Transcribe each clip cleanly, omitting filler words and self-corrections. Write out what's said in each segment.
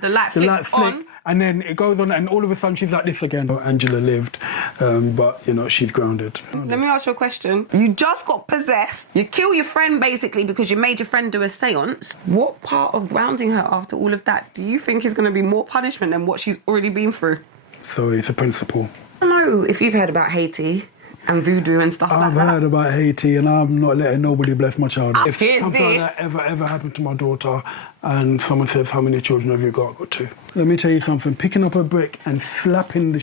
The light flick, and then it goes on, and all of a sudden she's like this again. Angela lived, but you know she's grounded. Let me ask you a question. You just got possessed. You kill your friend basically because you made your friend do a séance. What part of grounding her after all of that do you think is going to be more punishment than what she's already been through? So it's a principle. I don't know if you've heard about Haiti and voodoo and stuff like that. I've heard about Haiti, and I'm not letting nobody bless my child. If Here's something like that ever happened to my daughter, and someone says, how many children have you got? I've got 2. Let me tell you something, picking up a brick and slapping the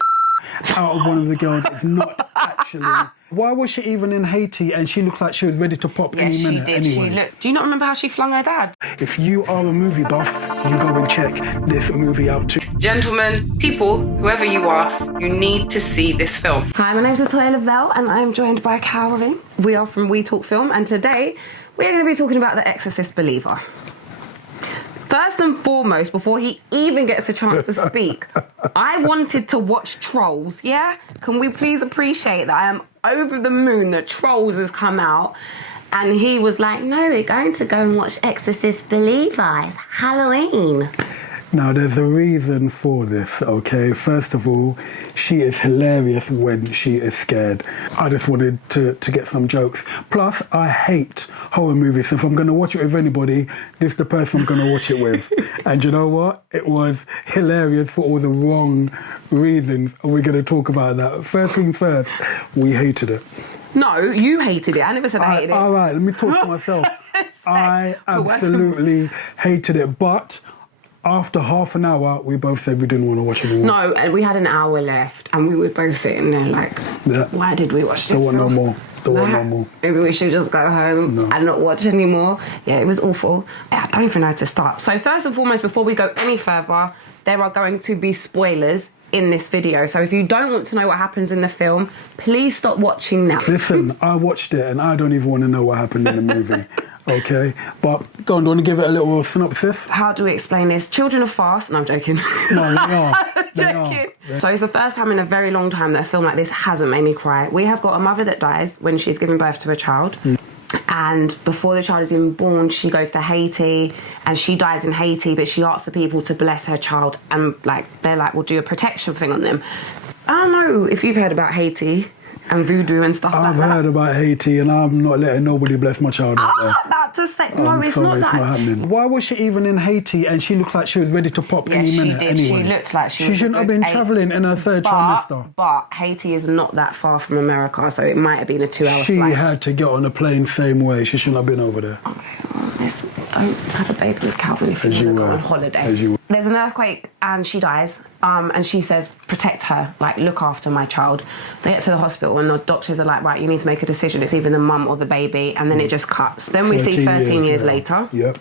out of one of the girls is not actually... Why was she even in Haiti and she looked like she was ready to pop any minute she did. anyway? Do you not remember how she flung her dad? If you are a movie buff, you go and check this movie out too. Gentlemen, people, whoever you are, you need to see this film. Hi, my name's Latoya Lavelle and I am joined by Kalvin. We are from We Talk Film, and today we're going to be talking about The Exorcist Believer. First and foremost, before he even gets a chance to speak, I wanted to watch Trolls, yeah? Can we please appreciate that I am over the moon that Trolls has come out? And he was like, no, we're going to go and watch Exorcist Believer. It's Halloween. Now, there's a reason for this, okay? First of all, she is hilarious when she is scared. I just wanted to get some jokes. Plus, I hate horror movies. So if I'm going to watch it with anybody, this is the person I'm going to watch it with. And you know what? It was hilarious for all the wrong reasons. And we're going to talk about that. First thing first, we hated it. No, you hated it. I never said I hated it. All right, let me talk to myself. I absolutely hated it, but... after half an hour, we both said we didn't want to watch it anymore. No, and we had an hour left, and we were both sitting there like, why did we watch this film? Don't want no more. Don't want no more. Maybe we should just go home and not watch anymore. Yeah, it was awful. I don't even know how to start. So first and foremost, before we go any further, there are going to be spoilers in this video. So if you don't want to know what happens in the film, please stop watching now. Listen, I watched it, and I don't even want to know what happened in the movie. Okay, but go on, do you want to give it a little synopsis? How do we explain this? Children are fast. No, I'm joking. No, they are. Joking. So it's the first time in a very long time that a film like this hasn't made me cry. We have got a mother that dies when she's giving birth to a child. And before the child is even born, she goes to Haiti and she dies in Haiti, but she asks the people to bless her child, and they're like, we'll do a protection thing on them. I don't know if you've heard about Haiti and voodoo and stuff like that. I've heard about Haiti, and I'm not letting nobody bless my child out there. I'm about to say, no, it's sorry, not that. It's not happening. Why was she even in Haiti and she looked like she was ready to pop any minute anyway? She looked like she shouldn't have been travelling in her third trimester. But Haiti is not that far from America, so it might have been a 2-hour flight. She had to get on a plane same way. She shouldn't have been over there. Okay, well, don't have a baby with Kalvin if you want to go on holiday. There's an earthquake and she dies, and she says, protect her, like, look after my child. They get to the hospital and the doctors are like, right, you need to make a decision. It's either the mum or the baby, and then it just cuts. Then we see 13 years later. Yep.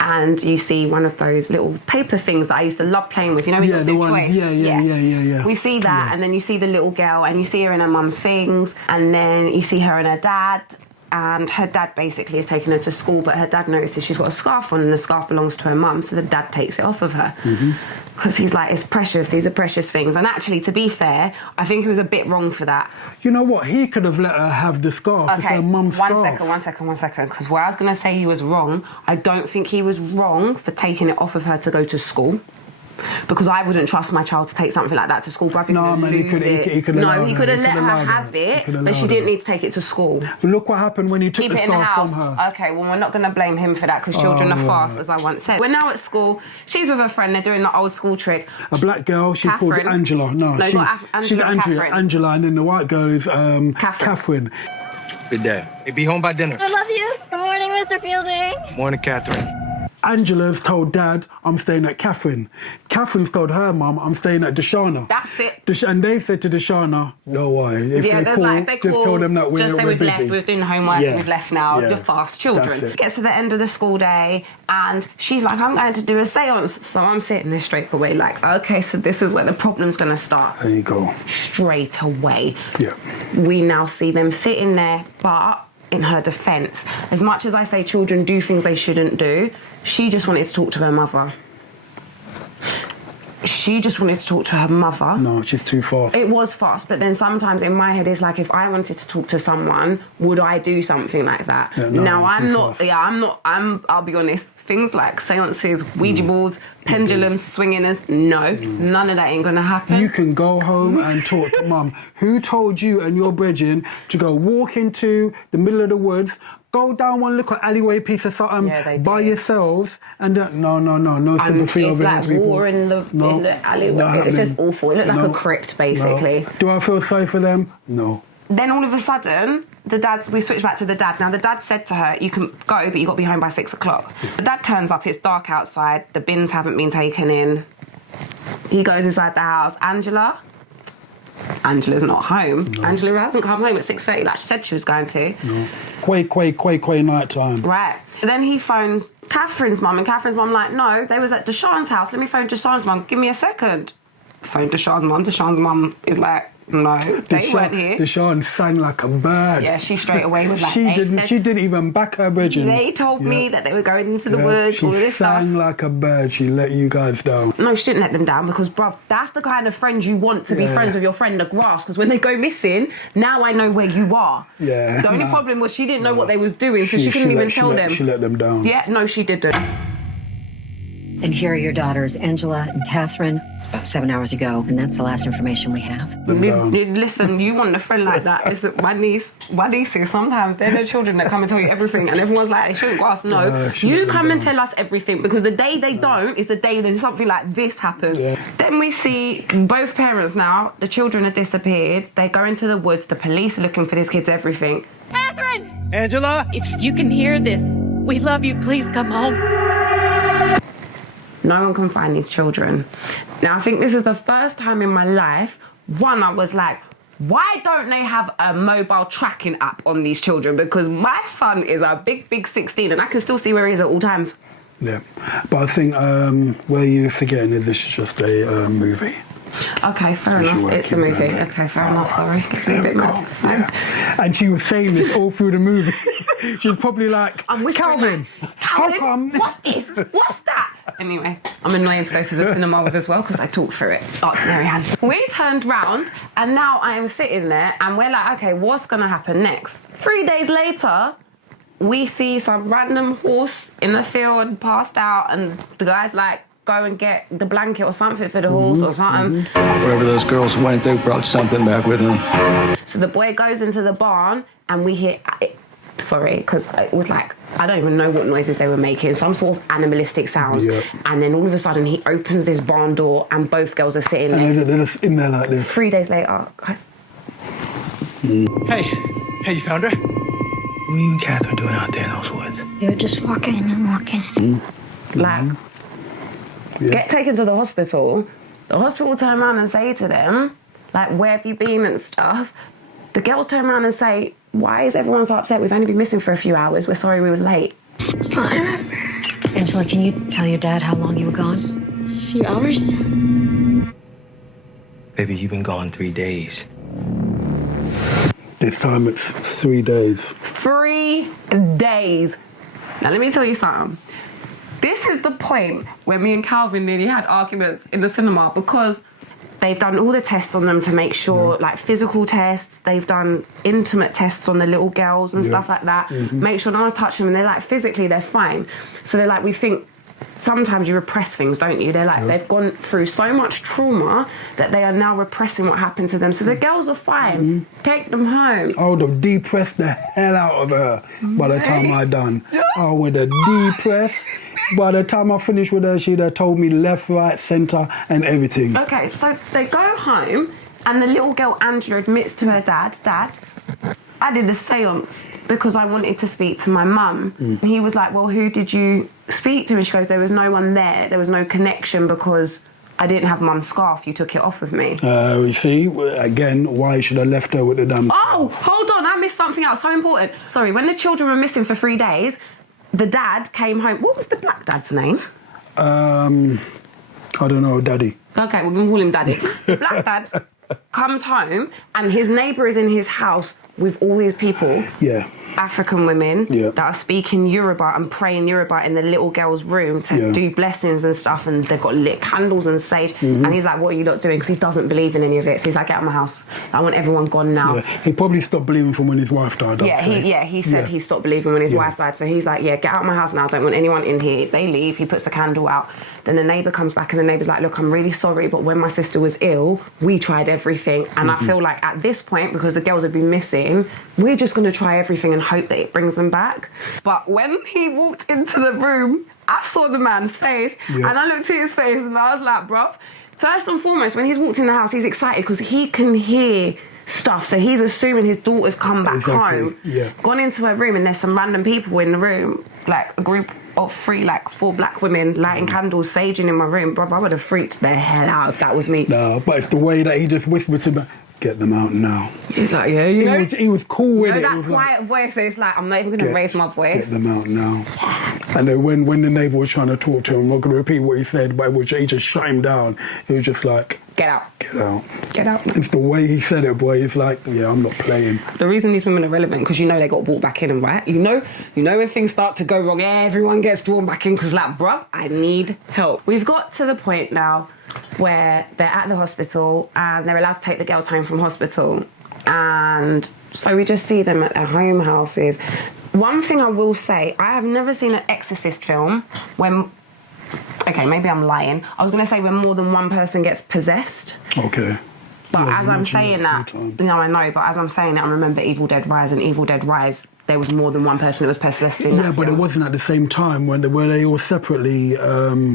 And you see one of those little paper things that I used to love playing with. You know, when you do choice. Yeah. We see that, and then you see the little girl, and you see her in her mum's things, and then you see her and her dad. And her dad basically is taking her to school, but her dad notices she's got a scarf on, and the scarf belongs to her mum, so the dad takes it off of her. Because he's like, it's precious, these are precious things. And actually, to be fair, I think he was a bit wrong for that. You know what? He could have let her have the scarf. It's her mum's scarf. One second. Because where I was going to say he was wrong, I don't think he was wrong for taking it off of her to go to school. Because I wouldn't trust my child to take something like that to school. But I think he could have let her have it, but she didn't need to take it to school. Look what happened when he took the scarf from her. Okay, well, we're not going to blame him for that, because children are fast, as I once said. We're now at school. She's with her friend. They're doing the old school trick. A black girl, she's called Angela. She's Angela, and then the white girl is Catherine. Good day. Hey, be home by dinner. I love you. Good morning, Mr. Fielding. Morning, Catherine. Angela's told Dad, I'm staying at Catherine. Catherine's told her mum, I'm staying at Deshana. That's it. And they said to Deshana, no way. If they call, just tell them that we're we've busy. left, we're doing the homework, we've left now. The fast children. Gets to the end of the school day, and she's like, I'm going to do a séance. So I'm sitting there straight away like, okay, so this is where the problem's going to start. There you go. Straight away. Yeah. We now see them sitting there, but in her defence, as much as I say children do things they shouldn't do, she just wanted to talk to her mother. She just wanted to talk to her mother. No, she's too fast. It was fast, but then sometimes in my head it's like, if I wanted to talk to someone, would I do something like that? Yeah, no, now I'm not. I'll be honest, things like seances, Ouija boards, pendulums, swinging us. No, none of that ain't gonna happen. You can go home and talk to mum. Who told you and your brethren to go walk into the middle of the woods, go down one little alleyway piece of something by yourselves, and no sympathy over like people. War in the alleyway. It's just awful. It looked like a crypt, basically. No. Do I feel sorry for them? No. Then all of a sudden, we switched back to the dad. Now, the dad said to her, you can go, but you got to be home by 6 o'clock. The dad turns up, it's dark outside, the bins haven't been taken in. He goes inside the house. Angela's not home. No. Angela hasn't come home at 6:30 like she said she was going to. No. Quay night time. Right. Then he phones Catherine's mum, and Catherine's mum like, no, they was at Deshawn's house. Let me phone Deshawn's mum. Give me a second. Phone Deshawn's mum. Deshawn's mum is like, no, they weren't here. Deshawn sang like a bird. Yeah, she straight away was like, she didn't even back her bridges. They told me that they were going into the woods, all of this stuff. She sang like a bird. She let you guys down. No, she didn't let them down because, bruv, that's the kind of friend you want to be friends with your friend, the grass. Because when they go missing, now I know where you are. Yeah. The only problem was she didn't know what they was doing, so she couldn't even tell them. She let them down. Yeah, no, she didn't. And here are your daughters, Angela and Catherine. It's about 7 hours ago, and that's the last information we have. Listen, you want a friend like that. Listen, my nieces, sometimes they're the children that come and tell you everything, and everyone's like, they shouldn't ask. No, you come and tell us everything, because the day they don't is the day then something like this happens. Yeah. Then we see both parents now, the children have disappeared, they go into the woods, the police are looking for these kids, everything. Catherine! Angela? If you can hear this, we love you. Please come home. No one can find these children. Now, I think this is the first time in my life, I was like, why don't they have a mobile tracking app on these children? Because my son is a big 16 and I can still see where he is at all times. Yeah, but I think where you're forgetting is this is just a movie. Okay, fair enough. It's a movie. Okay, fair enough. Sorry. It's a bit mad. Yeah. And she was saying this all through the movie. She was probably like, Calvin, how come? What's this? What's that? Anyway, I'm annoying to go to the cinema with as well because I talked through it. Ask Marianne. We turned round and now I am sitting there and we're like, okay, what's going to happen next? 3 days later, we see some random horse in the field passed out and the guy's like, go and get the blanket or something for the horse or something. Wherever those girls went, they brought something back with them. So the boy goes into the barn and we hear, sorry, because it was like, I don't even know what noises they were making, some sort of animalistic sounds. Yeah. And then all of a sudden he opens this barn door and both girls are sitting there. And they're just in there like this. 3 days later, guys. Hey, you found her? What are you and Catherine doing out there in those woods? You're just walking and walking. Like, get taken to the hospital. The hospital turn around and say to them, like, where have you been and stuff. The girls turn around and say, why is everyone so upset? We've only been missing for a few hours. We're sorry we was late. That's all I remember. Angela, can you tell your dad how long you were gone? A few hours. Baby, you've been gone 3 days. This time it's 3 days. 3 days. Now, let me tell you something. This is the point where me and Calvin nearly had arguments in the cinema because they've done all the tests on them to make sure, like physical tests, they've done intimate tests on the little girls and stuff like that, make sure no one's touching them, and they're like, physically, they're fine. So they're like, we think, sometimes you repress things, don't you? They're like, they've gone through so much trauma that they are now repressing what happened to them. So the girls are fine. Take them home. I would have depressed the hell out of her by the time I done. I would have depressed. By the time I finished with her, she'd have told me left, right, centre and everything. Okay, so they go home and the little girl Angela admits to her dad, I did a seance because I wanted to speak to my mum. He was like, well, who did you speak to? And she goes, there was no one there. There was no connection because I didn't have mum's scarf. You took it off of me. You see, again, why should I left her with the damn... Oh, hold on, I missed something else so important. Sorry, when the children were missing for 3 days, the dad came home. What was the black dad's name? I don't know, Daddy. Okay, we're going to call him Daddy. The black dad comes home and his neighbour is in his house with all these people. Yeah. African women Yeah. that are speaking Yoruba and praying Yoruba in the little girl's room to do blessings and stuff, and they've got lit candles and sage. And he's like, what are you lot doing? Because he doesn't believe in any of it. So he's like, get out of my house. I want everyone gone now. Yeah. He probably stopped believing from when his wife died. He said he stopped believing when his wife died. So he's like, yeah, get out of my house now. I don't want anyone in here. They leave. He puts the candle out. Then the neighbour comes back and the neighbour's like, look, I'm really sorry, but when my sister was ill, we tried everything. And I feel like at this point, because the girls have been missing, we're just going to try everything and hope that it brings them back. But when he walked into the room, I saw the man's face and I looked at his face and I was like, bruv, first and foremost, when he's walked in the house, he's excited because he can hear stuff. So he's assuming his daughter's come back home, gone into her room, and there's some random people in the room, like a group of 4 black women lighting candles, saging in my room. Bruv, I would have freaked the hell out if that was me. No, but it's the way that he just whispered to me, get them out now. He's like, yeah, you know. He was cool with it. That quiet voice, so it's like, I'm not even going to raise my voice. Get them out now. And then when the neighbour was trying to talk to him, I'm not going to repeat what he said, but he just shut him down. He was just like, get out. Get out. Get out. It's the way he said it, boy. It's like, yeah, I'm not playing. The reason these women are relevant, because you know they got brought back in, right? You know when things start to go wrong, everyone gets drawn back in because, like, bruv, I need help. We've got to the point now where they're at the hospital and they're allowed to take the girls home from hospital. And so we just see them at their home houses. One thing I will say, I have never seen an Exorcist film when... Okay, maybe I'm lying. I was going to say when more than one person gets possessed. Okay. But as I'm saying that, I know, but as I'm saying it, I remember Evil Dead Rise, and Evil Dead Rise, there was more than one person that was possessed in that but film. it wasn't at the same time when they all separately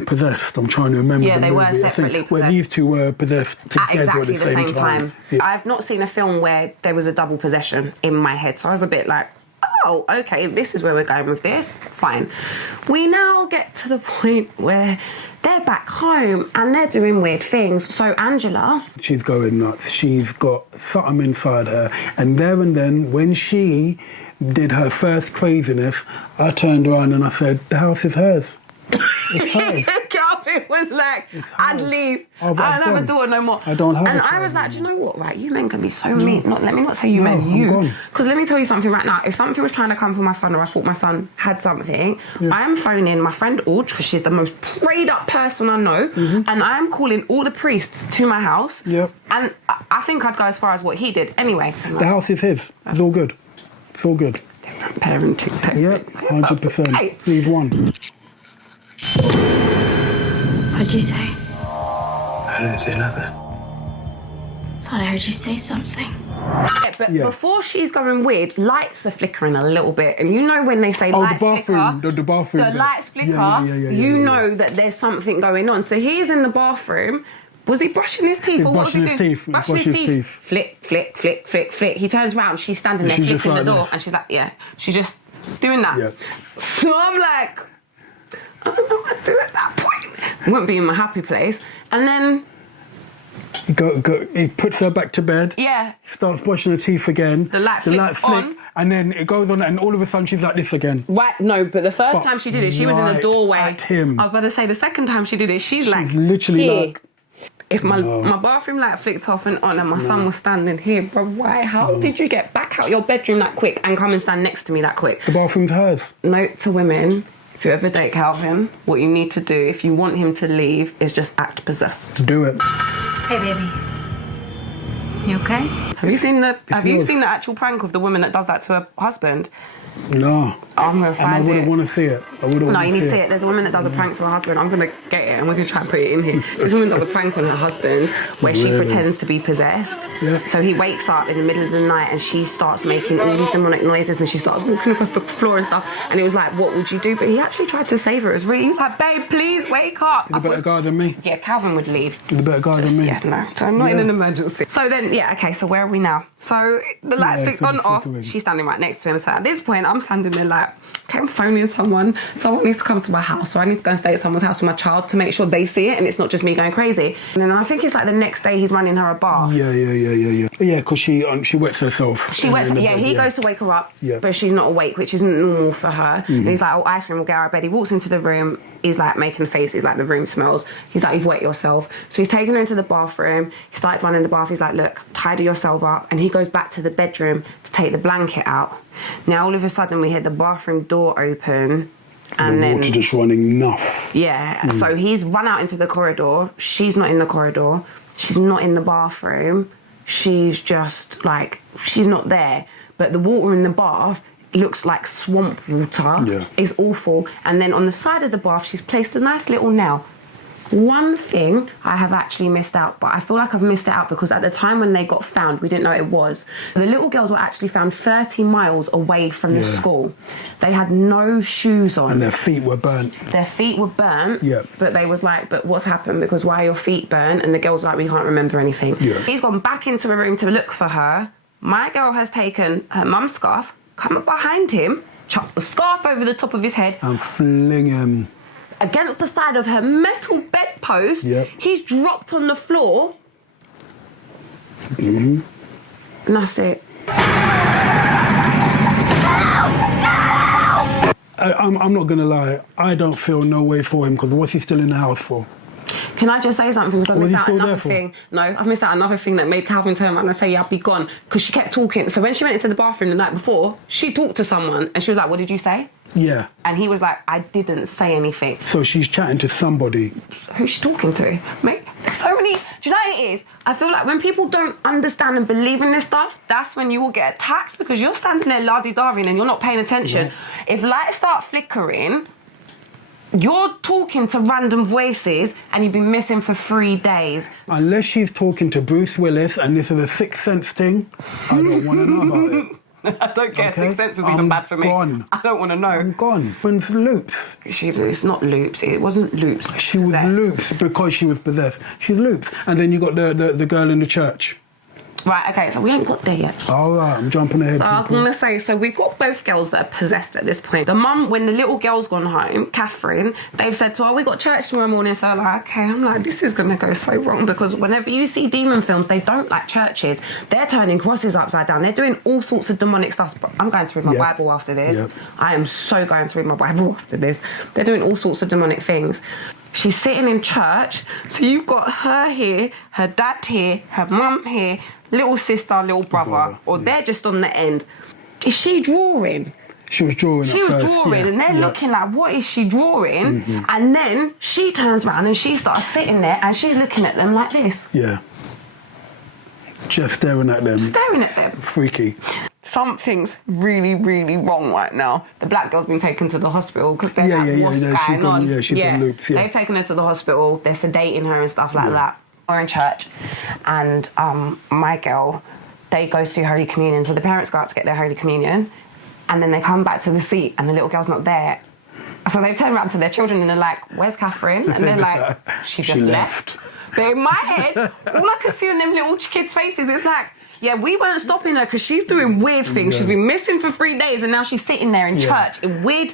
possessed. I'm trying to remember. Yeah, the they movie. were separately possessed. Where these two were possessed together at exactly the same time. Yeah. I've not seen a film where there was a double possession in my head, so I was a bit like, oh, okay, this is where we're going with this. Fine. We now get to the point where they're back home and they're doing weird things. So Angela... She's going nuts. She's got something inside her. And there and then, when she did her first craziness, I turned around and I said, the house is hers. It's hers. Calvin was like, I'd leave. I don't have a daughter no more. I don't have a And child I was like, no do you know what, right? You men can be so mean. Let me not say you men, you. Because let me tell you something right now. If something was trying to come for my son or I thought my son had something, I am phoning my friend Audrey, because she's the most prayed up person I know, and I am calling all the priests to my house. And I think I'd go as far as what he did. Anyway. The house is his. It's all good. It's all good. Different parenting. Yep, 100%. He's one. What'd you say? I didn't say nothing. Thought I heard you say something. Yeah, but before she's going weird, lights are flickering a little bit. And you know when they say lights the bathroom, flicker, the bathroom. The lights flicker, you know that there's something going on. So he's in the bathroom. Was he brushing his teeth? He's or what was he doing? brushing his teeth. Flick, flick, flick, flick, flick. He turns around, she's standing there flicking the door. And she's like, she's just doing that. Yeah. So I'm like, I don't know what to do at that point. I wouldn't be in my happy place. And then... He puts her back to bed. Yeah. Starts brushing her teeth again. The light flicks on. And then it goes on, and all of a sudden she's like this again. Right, no, but the first time she did it, she was in the doorway. At him. I was about to say, the second time she did it, she's like literally here. like... If my bathroom light flicked off and on and my son was standing here, bro, why? How did you get back out your bedroom that quick and come and stand next to me that quick? The bathroom's hers. Note to women, if you ever date Calvin, what you need to do, if you want him to leave, is just act possessed. Do it. Hey, baby. You okay? Have you seen the actual prank of the woman that does that to her husband? No. I'm going to find it. And I wouldn't want to see it. No, you need to see it. There's a woman that does a prank to her husband. I'm going to get it and we're going to try and put it in here. This woman does a prank on her husband where she pretends to be possessed. Yeah. So he wakes up in the middle of the night and she starts making all these demonic noises and she starts walking across the floor and stuff. And it was like, what would you do? But he actually tried to save her. It was really, he was like, babe, please wake up. He's a better guy than me. Yeah, Calvin would leave. He's a better guy than me. Yeah, no. So I'm not in an emergency. So then, okay, so where are we now? So the lights flicked on, off. She's standing right next to him. So at this point, I'm standing there like, okay, I'm phoning someone. Someone needs to come to my house. So I need to go and stay at someone's house with my child to make sure they see it and it's not just me going crazy. And then I think it's like the next day he's running her a bath. Yeah. Yeah, because she wets herself. He goes to wake her up, but she's not awake, which isn't normal for her. And he's like, oh, ice cream will get her out of bed. He walks into the room he's like making faces like the room smells. He's like, you've wet yourself. So he's taken her into the bathroom. He started running the bath. He's like, look, tidy yourself up. And he goes back to the bedroom to take the blanket out. Now all of a sudden we hear the bathroom door open. And the then water just running enough. Yeah, so he's run out into the corridor. She's not in the corridor. She's not in the bathroom. She's just like, she's not there. But the water in the bath looks like swamp water. Yeah. It's awful. And then on the side of the bath, she's placed a nice little nail. One thing I have actually missed out, but I feel like I've missed it out because at the time when they got found, we didn't know it was. The little girls were actually found 30 miles away from the school. They had no shoes on. And their feet were burnt. Their feet were burnt, Yeah. but they was like, but what's happened? Because why are your feet burnt? And the girl's like, we can't remember anything. Yeah. He's gone back into a room to look for her. My girl has taken her mum's scarf, come up behind him, chucked the scarf over the top of his head, And fling him. against the side of her metal bedpost. Yep. He's dropped on the floor. Mm-hmm. And that's it. I'm not going to lie. I don't feel no way for him because what's he still in the house for? Can I just say something? Because I Was missed he out still another there for? thing. No, I've missed out another thing that made Calvin turn around and say, yeah, I'll be gone. Because she kept talking. So when she went into the bathroom the night before, she talked to someone and she was like, what did you say? Yeah. And he was like, I didn't say anything. So she's chatting to somebody. Who's she talking to? Mate, so many... Do you know what it is? I feel like when people don't understand and believe in this stuff, that's when you will get attacked because you're standing there la-di-da-ing and you're not paying attention. Yeah. If lights start flickering, you're talking to random voices and you've been missing for 3 days. Unless she's talking to Bruce Willis and this is a Sixth Sense thing, I don't want to know about it. I don't care. Okay? Sixth Sense is even I'm bad for me. gone. I don't want to know. I'm gone. When's Loops? It's not loops. It wasn't loops. She was Possessed. Loops because she was possessed. She's Loops. And then you got the girl in the church. Right, okay, so we ain't got there yet. All right, I'm jumping ahead. So I'm people. going to say, so we've got both girls that are possessed at this point. The mum, when the little girl's gone home, Catherine, they've said to her, we got church tomorrow morning. So I'm like, okay, I'm like, this is going to go so wrong because whenever you see demon films, they don't like churches. They're turning crosses upside down. They're doing all sorts of demonic stuff. But I'm going to read my Yeah. Bible after this. Yeah. I am so going to read my Bible after this. They're doing all sorts of demonic things. She's sitting in church. So you've got her here, her dad here, her mum here, little sister, little brother, or yeah. they're just on the end. Is she drawing? She was drawing. She at was first, drawing, yeah, and they're yeah. looking like, what is she drawing? And then she turns around and she starts sitting there and she's looking at them like this. Yeah. Just staring at them. Staring at them. Freaky. Something's really, really wrong right now. The black girl's been taken to the hospital because they're Yeah, like, yeah, yeah, what's yeah, she's going gone- on? yeah, she's gone looped, yeah. They've taken her to the hospital. They're sedating her and stuff like that. We're in church, and my girl, they go to Holy Communion. So the parents go out to get their Holy Communion, and then they come back to the seat, and the little girl's not there. So they turn around to their children and they're like, where's Catherine? And they're like, she just left. But in my head, all I can see on them little kids' faces is like, yeah, we weren't stopping her because she's doing weird things. Yeah. She's been missing for 3 days and now she's sitting there in Yeah. church in weird...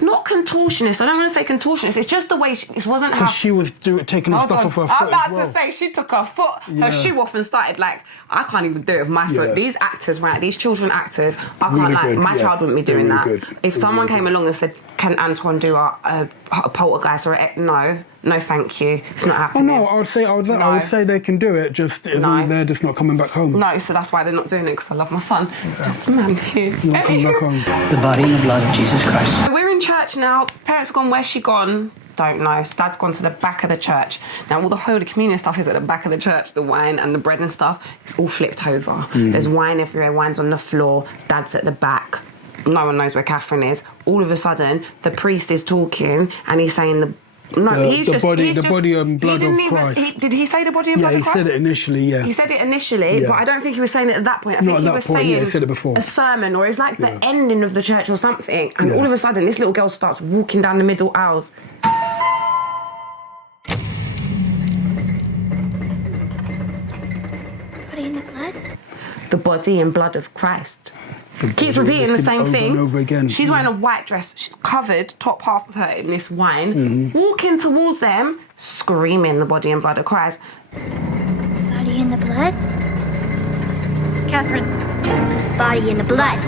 Not contortionist. I don't want to say contortionist. It's just the way it wasn't how... Because she was taking the Hold stuff on. off her I'm foot about as well. to say she took her foot, Yeah. her shoe off and started like, I can't even do it with my foot. Yeah. These actors, right? These children actors, I can't Really like. good, My yeah. child wouldn't be They're doing really that. good. If They're someone really came good. along and said, "Can Antoine do a poltergeist or no, thank you, it's not Oh happening." no, I would say they can do it. Just No. they're just not coming back home. No, so that's why they're not doing it because I love my son. Just man here. Not coming back home. The body and the blood of Jesus Christ. We're in church now. Parents have gone. Where's she gone? Don't know. So Dad's gone to the back of the church. Now all the Holy Communion stuff is at the back of the church. The wine and the bread and stuff. It's all flipped over. There's wine everywhere. Wine's on the floor. Dad's at the back. No one knows where Catherine is. All of a sudden, the priest is talking and he's saying The body and blood of Christ. Did he say the body and Yeah, blood he of Christ? said it initially. Yeah. He said it initially, Yeah. but I don't think he was saying it at that point. I Not think at he that was point, saying yeah, he said it before. a sermon, or it's like the Yeah. ending of the church or something. And Yeah. all of a sudden, this little girl starts walking down the middle aisles. Body in the blood? The body and blood of Christ. Keeps body repeating the lifted same over thing. and over again. She's wearing a white dress. She's covered, top half of her, in this wine. Walking towards them, screaming the body and blood of Christ. Body in the blood? Catherine. Body in the blood.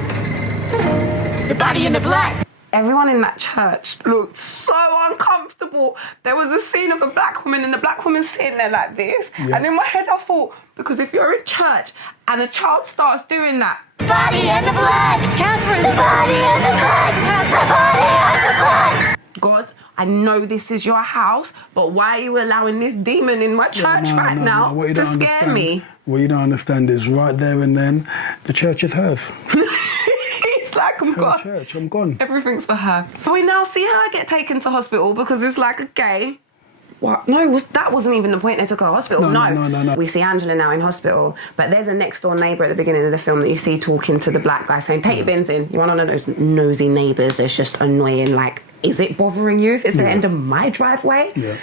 The body in the blood. everyone in that church looked so uncomfortable. There was a scene of a black woman and the black woman sitting there like this. Yeah. And in my head I thought, because if you're in church and a child starts doing that, The body and the blood! Catherine! The body and the blood! The body and the blood! God, I know this is your house, but why are you allowing this demon in my church now What you to don't scare me? What you don't understand is right there and then, the church is hers. It's like, I'm Her gone. church, I'm gone. Everything's for her. But we now see her get taken to hospital because it's like, okay. What? No, that wasn't even the point they took her to hospital. No. We see Angela now in hospital, but there's a next door neighbour at the beginning of the film that you see talking to the black guy saying, take your bins in. You're one of those nosy neighbours that's just annoying, like, is it bothering you if it's the end of my driveway? Yeah.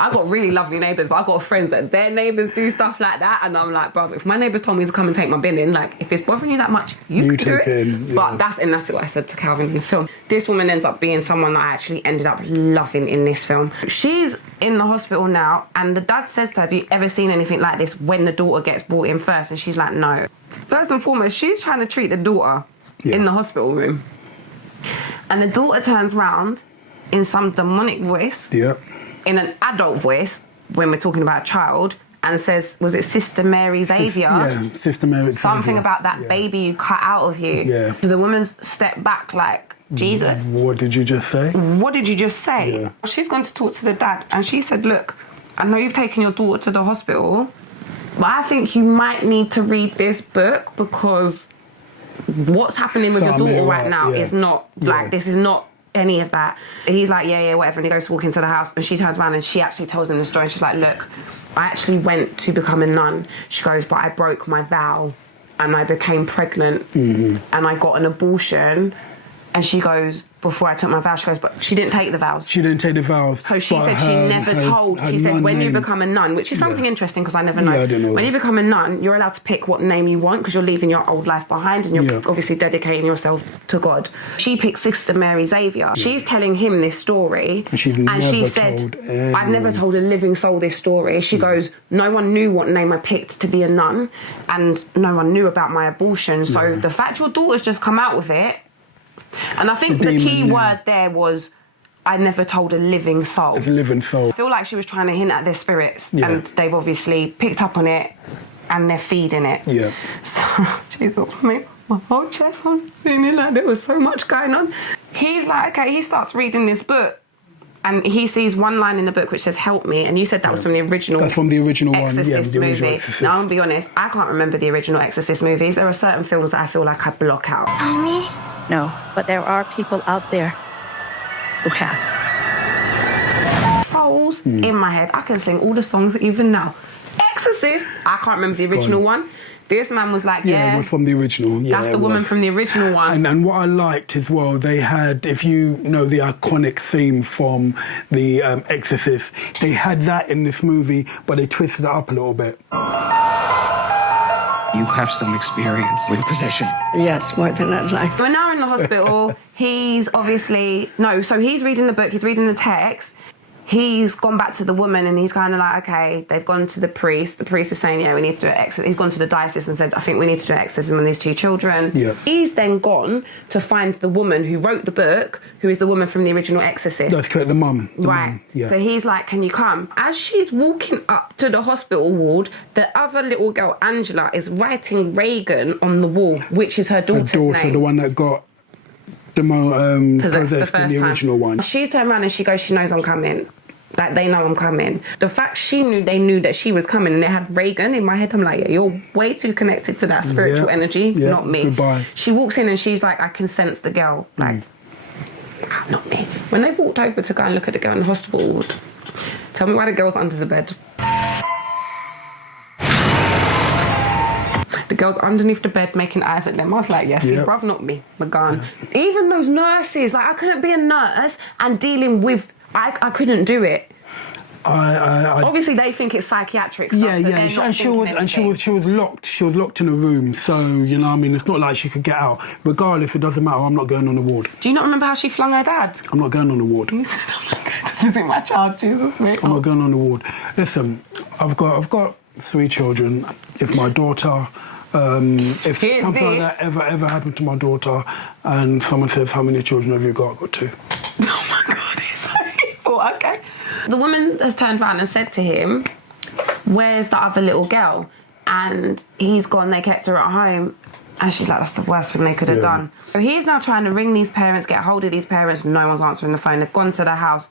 I got really lovely neighbours, but I got friends that their neighbours do stuff like that, and I'm like, bro, if my neighbours told me to come and take my bin in, like, if it's bothering you that much, you can do take it. it in, yeah. But that's what I said to Calvin in the film. This woman ends up being someone that I actually ended up loving in this film. She's in the hospital now, and the dad says to her, have you ever seen anything like this when the daughter gets brought in first? And she's like, no. First and foremost, she's trying to treat the daughter in the hospital room. And the daughter turns round in some demonic voice, in an adult voice, when we're talking about a child, and says, was it Sister Mary Xavier? Yeah, Sister Mary Xavier. Something about that baby you cut out of you. Yeah. So the woman's stepped back like, Jesus. What did you just say? What did you just say? Yeah. She's gone to talk to the dad, and she said, look, I know you've taken your daughter to the hospital, but I think you might need to read this book because what's happening with your daughter right now is not, like, this is not any of that. He's like, yeah, whatever, and he goes to walk into the house, and she turns around and she actually tells him the story, and she's like, look, I actually went to become a nun. She goes, but I broke my vow and I became pregnant and I got an abortion. And she goes, before I took my vows, she goes, but she didn't take the vows. She didn't take the vows. So she said she never told. She said, when you become a nun, which is something interesting because I never know. Yeah, I didn't know when that. you become a nun, you're allowed to pick what name you want because you're leaving your old life behind and you're obviously dedicating yourself to God. She picked Sister Mary Xavier. She's telling him this story. And she said, I've never told a living soul this story. She goes, no one knew what name I picked to be a nun and no one knew about my abortion. So the fact your daughter's just come out with it, and I think the key word there was, I never told a living soul. A living soul. I feel like she was trying to hint at their spirits, and they've obviously picked up on it, and they're feeding it. Yeah. So, Jesus, my whole chest, I'm seeing it like there was so much going on. He's like, okay, he starts reading this book, and he sees one line in the book which says, help me, and you said that was from the original That's from the original Exorcist one. movie. Exorcist. Now, I'll be honest, I can't remember the original Exorcist movies. There are certain films that I feel like I block out. Mommy? No, but there are people out there who have. Trolls in my head. I can sing all the songs even now. Exorcist, I can't remember the original one. This man was like, Yeah, it was from the original. Yeah, that's the woman from the original one. And what I liked as well, they had, if you know the iconic theme from the Exorcist, they had that in this movie, but they twisted it up a little bit. You have some experience with possession. Yes, more than I'd like. We're now in the hospital. He's obviously... No, so he's reading the book, he's reading the text. He's gone back to the woman and he's kind of like, okay, they've gone to the priest. The priest is saying, yeah, we need to do an exorcism. He's gone to the diocese and said, I think we need to do an exorcism on these two children. Yeah. He's then gone to find the woman who wrote the book, who is the woman from the original Exorcist. That's correct, the mum. Right. Yeah. So he's like, can you come? As she's walking up to the hospital ward, the other little girl, Angela, is writing Reagan on the wall, which is her daughter's name. The one that got possessed the in first the original time. one. She's turned around and she goes, she knows I'm coming. Like, they know I'm coming. The fact they knew that she was coming and they had Reagan in my head, I'm like, yeah, you're way too connected to that spiritual energy, not me. Goodbye. She walks in and she's like, I can sense the girl. Like, not me. When they walked over to go and look at the girl in the hospital ward, tell me why the girl's under the bed. The girl's underneath the bed making eyes at them. I was like, yes, bruv, not me. We're gone. Yeah. Even those nurses, like, I couldn't be a nurse and dealing with... I couldn't do it. Obviously, they think it's psychiatric stuff. And she was locked. She was locked in a room. So you know, what I mean, it's not like she could get out. Regardless, it doesn't matter. I'm not going on the ward. Do you not remember how she flung her dad? I'm not going on the ward. He said, I'm not going to visit my child, Jesus, mate. I'm not going on the ward. Listen, I've got 3 children. If my daughter If Here's something like this. that ever happened to my daughter and someone says, how many children have you got? I've got 2. Oh my God, it's so evil. Okay. The woman has turned around and said to him, where's the other little girl? And he's gone, they kept her at home. And she's like, that's the worst thing they could have done. So he's now trying to ring these parents, get hold of these parents. No one's answering the phone. They've gone to the house.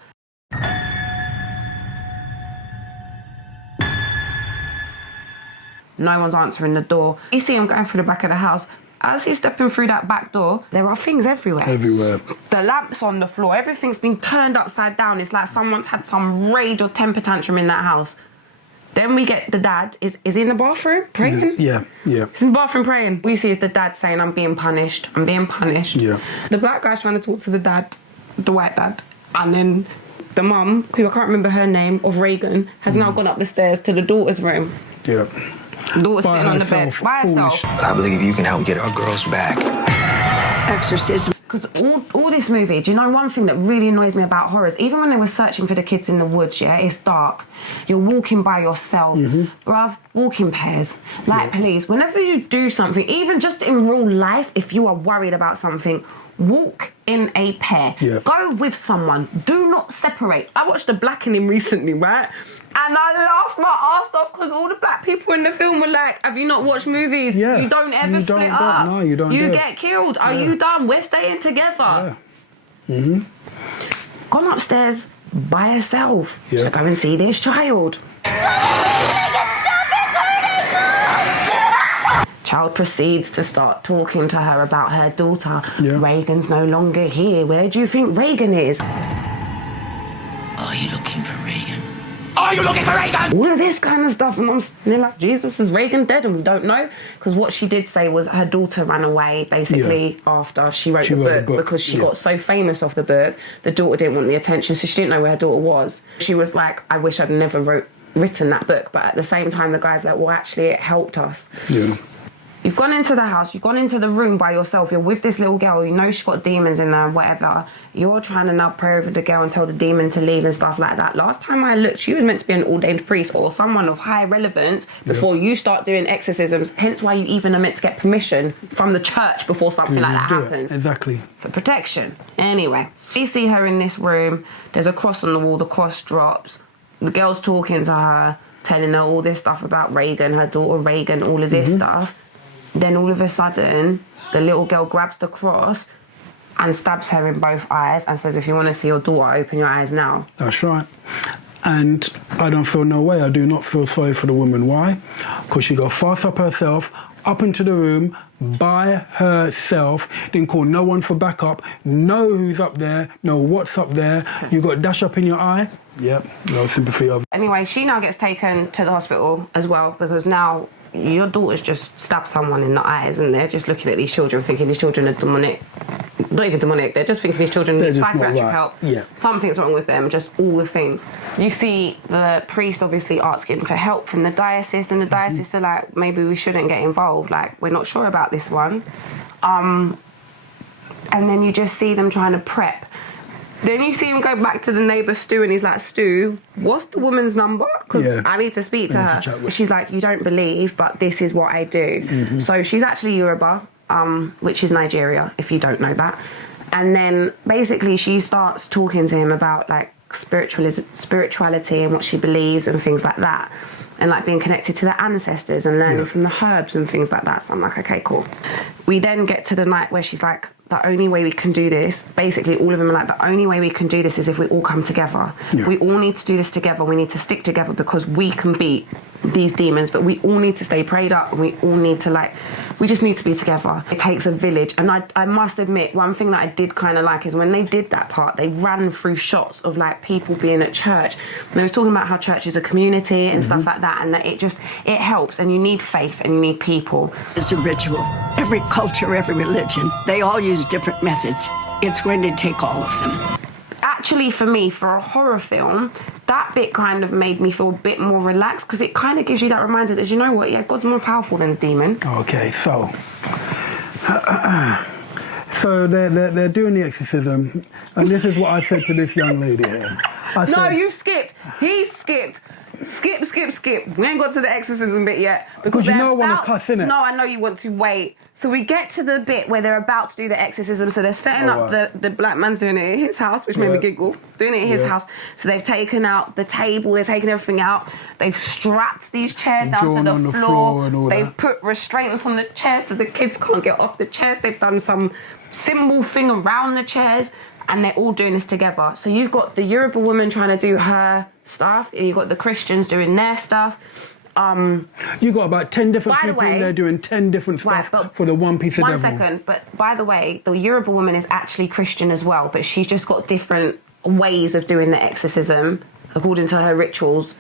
No one's answering the door. You see him going through the back of the house. As he's stepping through that back door, there are things everywhere. Everywhere. The lamp's on the floor. Everything's been turned upside down. It's like someone's had some rage or temper tantrum in that house. Then we get the dad is he in the bathroom praying? Yeah. He's in the bathroom praying. We see is the dad saying, I'm being punished. I'm being punished. Yeah. The black guy's trying to talk to the dad, the white dad. And then the mum, who I can't remember her name, of Reagan, has now gone up the stairs to the daughter's room. Yeah. The daughter's By sitting on the bed herself, by herself. foolish. I believe you can help get our girls back. Exorcism. Because all this movie, do you know one thing that really annoys me about horrors? Even when they were searching for the kids in the woods, yeah, it's dark. You're walking by yourself. Bruv, walk in pairs. Like, please, whenever you do something, even just in real life, if you are worried about something, walk in a pair. Yeah. Go with someone. Do not separate. I watched The Blackening recently, right? And I laughed my ass off because all the black people in the film were like, have you not watched movies? Yeah. You don't ever split up. No, you don't. You get killed. Are you done? We're staying together. Yeah. Gone upstairs by herself Yeah. to go and see this child. Child proceeds to start talking to her about her daughter. Yeah. Reagan's no longer here. Where do you think Reagan is? Are you looking for Reagan? Are you looking for Reagan? All of this kind of stuff. And they're like, Jesus, is Reagan dead? And we don't know. Because what she did say was her daughter ran away, basically, after she wrote the book. Because she got so famous off the book, the daughter didn't want the attention, so she didn't know where her daughter was. She was like, I wish I'd never written that book. But at the same time, the guy's like, well, actually, it helped us. Yeah. You've gone into the house, you've gone into the room by yourself, you're with this little girl, you know she's got demons in there, whatever. You're trying to now pray over the girl and tell the demon to leave and stuff like that. Last time I looked, she was meant to be an ordained priest or someone of high relevance before you start doing exorcisms, hence why you even are meant to get permission from the church before something like that happens. Exactly. For protection. Anyway, we see her in this room, there's a cross on the wall, the cross drops, the girl's talking to her, telling her all this stuff about Reagan, her daughter Reagan, all of this stuff. Then all of a sudden, the little girl grabs the cross and stabs her in both eyes and says, if you want to see your daughter, open your eyes now. That's right. And I don't feel no way. I do not feel sorry for the woman. Why? Because she got fast up herself, up into the room by herself, didn't call no one for backup, know who's up there, know what's up there. You got dash up in your eye. Yep, no sympathy of. Anyway, she now gets taken to the hospital as well because now your daughter's just stabbed someone in the eyes and they're just looking at these children thinking these children are demonic. Not even demonic, they're just thinking these children need psychiatric help. Yeah. Something's wrong with them, just all the things. You see the priest obviously asking for help from the diocese and the diocese are like, maybe we shouldn't get involved, like we're not sure about this one. And then you just see them trying to prep. Then you see him go back to the neighbour Stu and he's like, Stu, what's the woman's number? Because I need to speak to her. She's like, you don't believe, but this is what I do. So she's actually Yoruba, which is Nigeria, if you don't know that. And then basically she starts talking to him about like spirituality and what she believes and things like that. And like being connected to their ancestors and learning from the herbs and things like that. So I'm like, okay, cool. We then get to the night where she's like, the only way we can do this, basically all of them are like, the only way we can do this is if we all come together. We all need to do this together. We need to stick together because we can beat these demons, but we all need to stay prayed up and we all need to we just need to be together. It takes a village. And I must admit, one thing that I did kind of like is when they did that part, they ran through shots of like people being at church. And they was talking about how church is a community and stuff like that, and that it helps and you need faith and you need people. It's a ritual. Every culture, every religion, they all use different methods. It's going to take all of them. Actually, for me, for a horror film, that bit kind of made me feel a bit more relaxed because it kind of gives you that reminder that, you know what, yeah, God's more powerful than a demon. Okay, so they're doing the exorcism, and this is what I said to this young lady here. I said, No, you skipped. He skipped. Skip. We ain't got to the exorcism bit yet. Because you know I want to about- cuss, innit? No, I know you want to wait. So we get to the bit where they're about to do the exorcism. So they're setting up the black man's doing it in his house, which made me giggle. Doing it in his house. So they've taken out the table, they're taking everything out. They've strapped these chairs down to the floor. And all they've that. put restraints on the chairs so the kids can't get off the chairs. They've done some symbol thing around the chairs. And they're all doing this together. So you've got the Yoruba woman trying to do her stuff, and you've got the Christians doing their stuff. You got about 10 different By the people in way- there doing 10 different stuff but for the one piece of One devil. second, but by the way, the Yoruba woman is actually Christian as well, but she's just got different ways of doing the exorcism according to her rituals,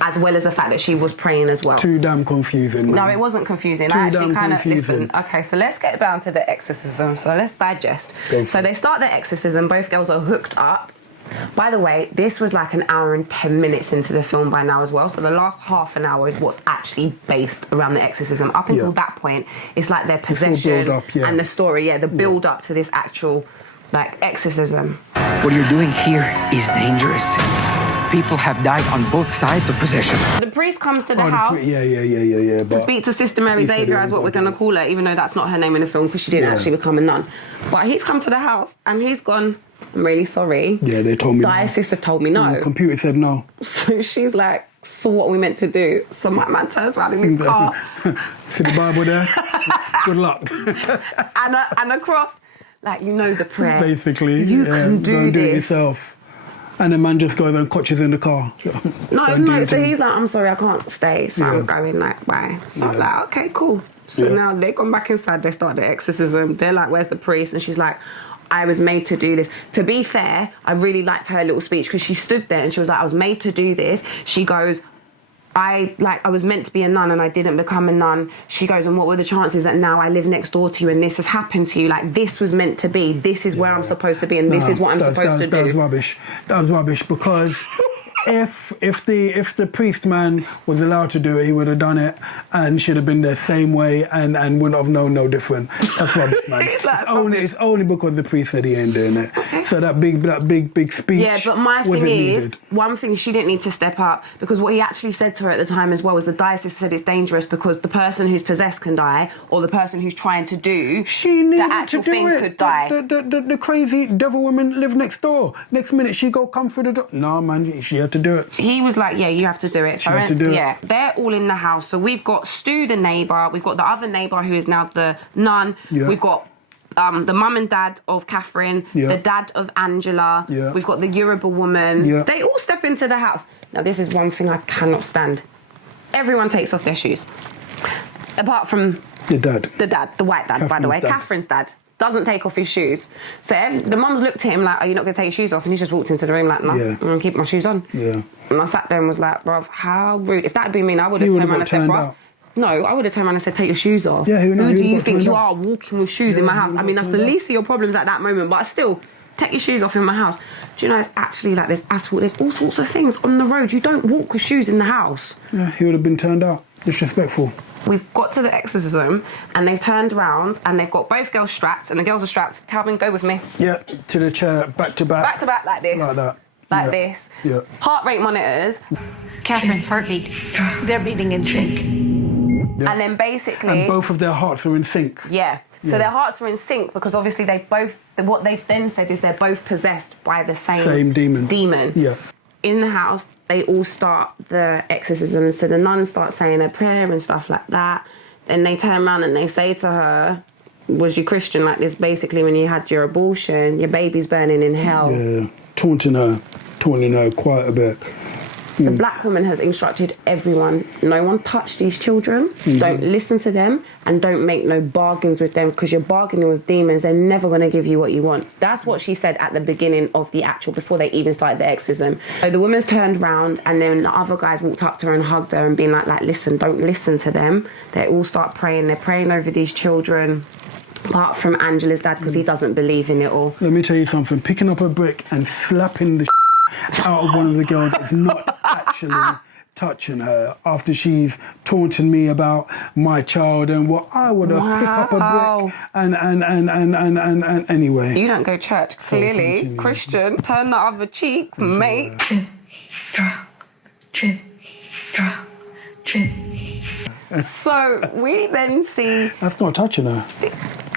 as well as the fact that she was praying as well. Too damn confusing, man. No, it wasn't confusing. Too I actually damn kind of confusing. listen. Okay, so let's get down to the exorcism. So let's digest. Go for So it. they start the exorcism. Both girls are hooked up. By the way, this was like an hour and 10 minutes into the film by now as well. So the last half an hour is what's actually based around the exorcism. Up until that point, it's like their all possession build up, and the story. The build up to this actual like exorcism. What you're doing here is dangerous. People have died on both sides of possession. The priest comes to the house. Yeah. To But speak to Sister Mary Xavier, as what we're going to call her, even though that's not her name in the film because she didn't actually become a nun. But he's come to the house and he's gone, I'm really sorry. Yeah, they told me Diocese have told me no. The computer said no. So she's like, so what are we meant to do? So my man turns around in his car See the Bible there? Good luck. and across, like, you know the prayer. Basically, You can go do and do it this. yourself. And the man just goes and coaches in the car. No, so he's like, I'm sorry, I can't stay. So I'm going like, bye. So I'm like, okay, cool. So now they come back inside, they start the exorcism. They're like, where's the priest? And she's like, I was made to do this. To be fair, I really liked her little speech because she stood there and she was like, I was made to do this. She goes, I was meant to be a nun and I didn't become a nun. She goes, and what were the chances that now I live next door to you and this has happened to you? Like, this was meant to be. This is where I'm supposed to be and this is what I'm supposed to do. That was rubbish. That was rubbish because if the priest man was allowed to do it, he would have done it and should have been the same way and wouldn't have known no different. That's rubbish, man. It's only because the priest said he ain't doing it. Okay. So that big speech. Yeah, but my thing is, needed. one thing, she didn't need to step up because what he actually said to her at the time as well was the diocese said it's dangerous because the person who's possessed can die or the person who's trying to do She needed the actual to do thing it. could die. The crazy devil woman lived next door. Next minute she go come through the door. No, man, she had to do it. He was like, yeah, you have to do it. So She had to do it. yeah, they're all in the house. So we've got Stu, the neighbour. We've got the other neighbour who is now the nun. Yeah. We've got the mum and dad of Catherine, the dad of Angela. Yeah. We've got the Yoruba woman. Yeah. They all step into the house. Now, this is one thing I cannot stand. Everyone takes off their shoes. Apart from The dad. the white dad, by the way. Catherine's dad. Catherine's dad doesn't take off his shoes. So the mum's looked at him like, are you not going to take your shoes off? And he just walked into the room like, no, Yeah. I'm going to keep my shoes on. Yeah. And I sat there and was like, bruv, how rude. If that had been me, I would have You turned would've around and said, got bruv. turned out. No, I would have turned around and said, take your shoes off. Yeah, who knows? Who do Who you got think turned you out? are walking with shoes in my house? I mean, that's the least of your problems at that moment, but still, take your shoes off in my house. Do you know, it's actually like there's asphalt, there's all sorts of things on the road. You don't walk with shoes in the house. Yeah, he would have been turned out. Disrespectful. We've got to the exorcism and they've turned around and they've got both girls strapped and the girls are strapped. Calvin, go with me. Yeah, to the chair, back to back. Back to back like this. Like that. Like Yeah. this. Yeah. Heart rate monitors. Catherine's heartbeat. They're beating in sync. Yeah. And then basically... And both of their hearts are in sync. Yeah. So Yeah. their hearts are in sync because obviously what they've then said is they're both possessed by the same demon. Yeah. In the house, they all start the exorcism. So the nuns start saying a prayer and stuff like that. Then they turn around and they say to her, was you Christian like this? Basically, when you had your abortion, your baby's burning in hell. Yeah. Taunting her quite a bit. The black woman has instructed everyone, no one touch these children, don't listen to them, and don't make no bargains with them, because you're bargaining with demons, they're never going to give you what you want. That's what she said at the beginning of the actual, before they even started the exorcism. So the woman's turned round, and then the other guys walked up to her and hugged her and been like, listen, don't listen to them. They all start praying, they're praying over these children, apart from Angela's dad, because he doesn't believe in it all. Let me tell you something, picking up a brick and slapping the out of one of the girls is not actually touching her after she's taunting me about my child and what I would have picked up a brick and anyway. You don't go church, clearly. Christian, turn the other cheek, mate. So we then see... That's not touching her.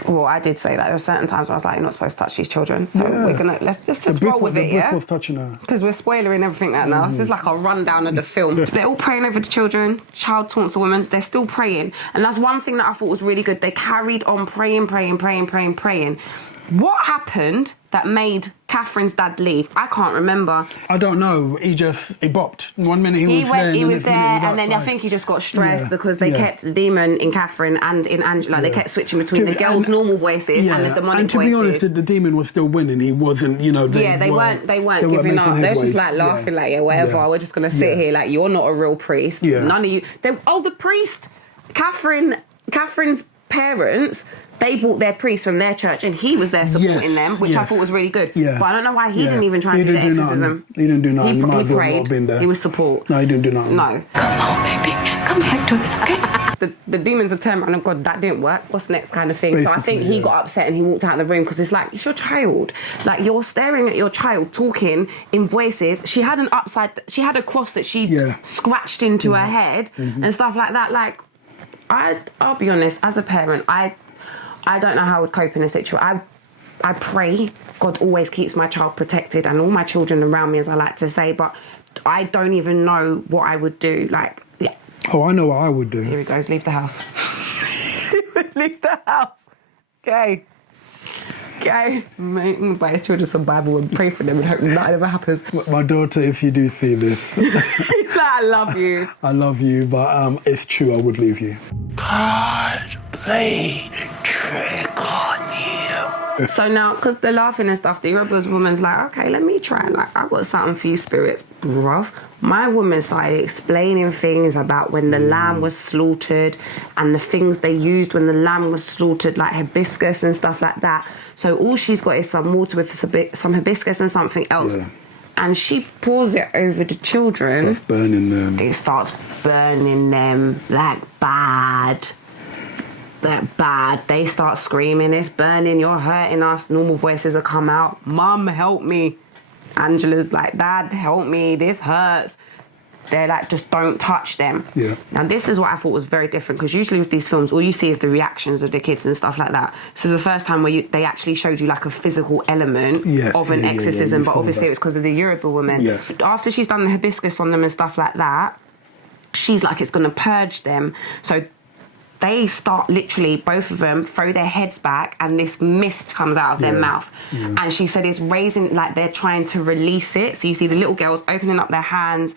Well, I did say that. There were certain times where I was like, you're not supposed to touch these children. So Yeah. we're going to... Let's just roll with it, The brick yeah? was touching her. Because we're spoiling everything right now. This is like a rundown of the film. They're all praying over the children. Child taunts the woman. They're still praying. And that's one thing that I thought was really good. They carried on praying. What happened that made Catherine's dad leave? I can't remember. I don't know. He bopped. 1 minute he was there. He was there, and then I outside. think he just got stressed Yeah, because they kept the demon in Catherine and in Angela. They kept switching between the girls' normal voices and the demonic and to voices. be honest, the demon was still winning. He wasn't, They weren't giving up. They were just like laughing, like, whatever. We're just gonna sit here, like, you're not a real priest. Yeah. None of you. The priest, Catherine's parents. They bought their priest from their church, and he was there supporting them, which I thought was really good. Yeah. But I don't know why he didn't even try and do the exorcism. He didn't do nothing. He might as well not prayed. have been there. He was support. No, he didn't do nothing. No. Come on, baby. Come back to us, okay? The demons have turned around and God, that didn't work. What's next kind of thing? So I think he got upset and he walked out of the room because it's like, it's your child. Like, you're staring at your child talking in voices. She had a cross that she scratched into her head and stuff like that. Like, I'll be honest, as a parent, I don't know how I would cope in a situation. I pray God always keeps my child protected and all my children around me, as I like to say, but I don't even know what I would do. Like, yeah. Oh, I know what I would do. Here he goes, leave the house. Leave the house. Okay. Mate, buy his children some Bible and pray for them and hope nothing ever happens. My daughter, if you do see this, He's like, I love you. I love you, but it's true, I would leave you. God played a trick on you. So now, because they're laughing and stuff, the rebels woman's like, okay, let me try. Like, I've got something for you spirits, bruv. My woman started explaining things about when the lamb was slaughtered and the things they used when the lamb was slaughtered, like hibiscus and stuff like that. So all she's got is some water with some hibiscus and something else. Yeah. And she pours it over the children. Starts burning them. It starts burning them like bad. That bad. They start screaming, it's burning, you're hurting us. Normal voices will come out. Mum, help me. Angela's like, Dad, help me, this hurts. They're like, just don't touch them. Yeah. Now, this is what I thought was very different, because usually with these films, all you see is the reactions of the kids and stuff like that. This is the first time where they actually showed you like a physical element of an exorcism, but obviously it was because of the Yoruba woman. Yeah. After she's done the hibiscus on them and stuff like that, she's like, it's going to purge them. So they start literally, both of them, throw their heads back and this mist comes out of their mouth. Yeah. And she said it's raising, like they're trying to release it. So you see the little girls opening up their hands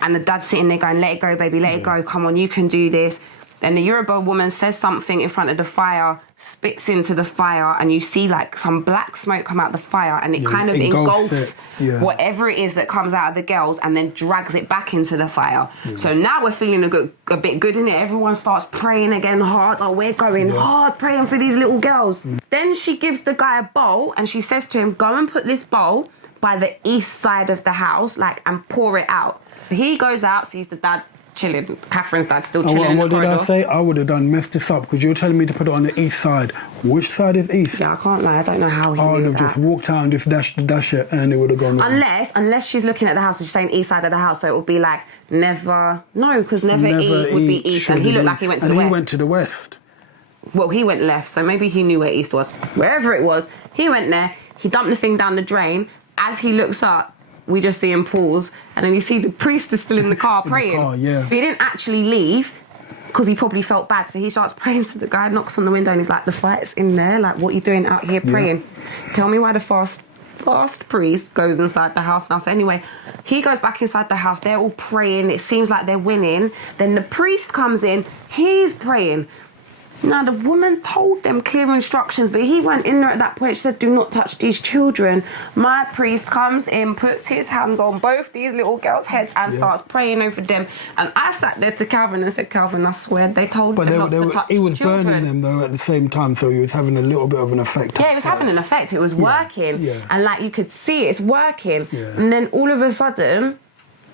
and the dad's sitting there going, let it go, baby, let it go. Come on, you can do this. Then the Yoruba woman says something in front of the fire, spits into the fire, and you see like some black smoke come out the fire, and it kind of engulfs whatever it is that comes out of the girls and then drags it back into the fire. Yeah. So now we're feeling a bit good in it. Everyone starts praying again hard. Oh, we're going hard, praying for these little girls. Then she gives the guy a bowl and she says to him, go and put this bowl by the east side of the house, like, and pour it out. He goes out, sees the dad chilling. Catherine's dad still chilling in the corridor. What did I say? I would have messed this up because you were telling me to put it on the east side. Which side is east? Yeah, I can't lie. I don't know how he I would knew have that. just walked out and just dash it and it would have gone wrong. Unless she's looking at the house and she's saying east side of the house, so it would be like never... No, because never eat would be east. And he looked like he went to the west. And he went to the west. Well, he went left, so maybe he knew where east was. Wherever it was, he went there, he dumped the thing down the drain. As he looks up, we just see him pause, and then you see the priest is still in the car praying. Oh, yeah. But he didn't actually leave because he probably felt bad, so he starts praying to the guy, knocks on the window, and he's like, the fight's in there, like, what are you doing out here praying? Tell me why the fast priest goes inside the house now. So anyway, he goes back inside the house, they're all praying, it seems like they're winning. Then the priest comes in, he's praying. Now, the woman told them clear instructions, but he went in there at that point. She said, do not touch these children. My priest comes in, puts his hands on both these little girls' heads and starts praying over them. And I sat there to Calvin and said, Calvin, I swear, they told them not to touch he was children. burning them, though, at the same time, so he was having a little bit of an effect. Yeah, it was having an effect. It was working. Yeah. And, like, you could see it's working. Yeah. And then all of a sudden,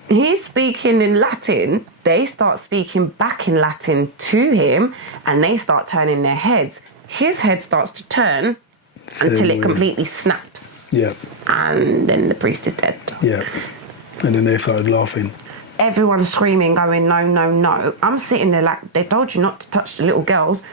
he's speaking in Latin. They start speaking back in Latin to him, and they start turning their heads. His head starts to turn until it completely snaps. Yeah. And then the priest is dead. Yeah. And then they started laughing. everyone's screaming, going, no, no, no. I'm sitting there like, they told you not to touch the little girls.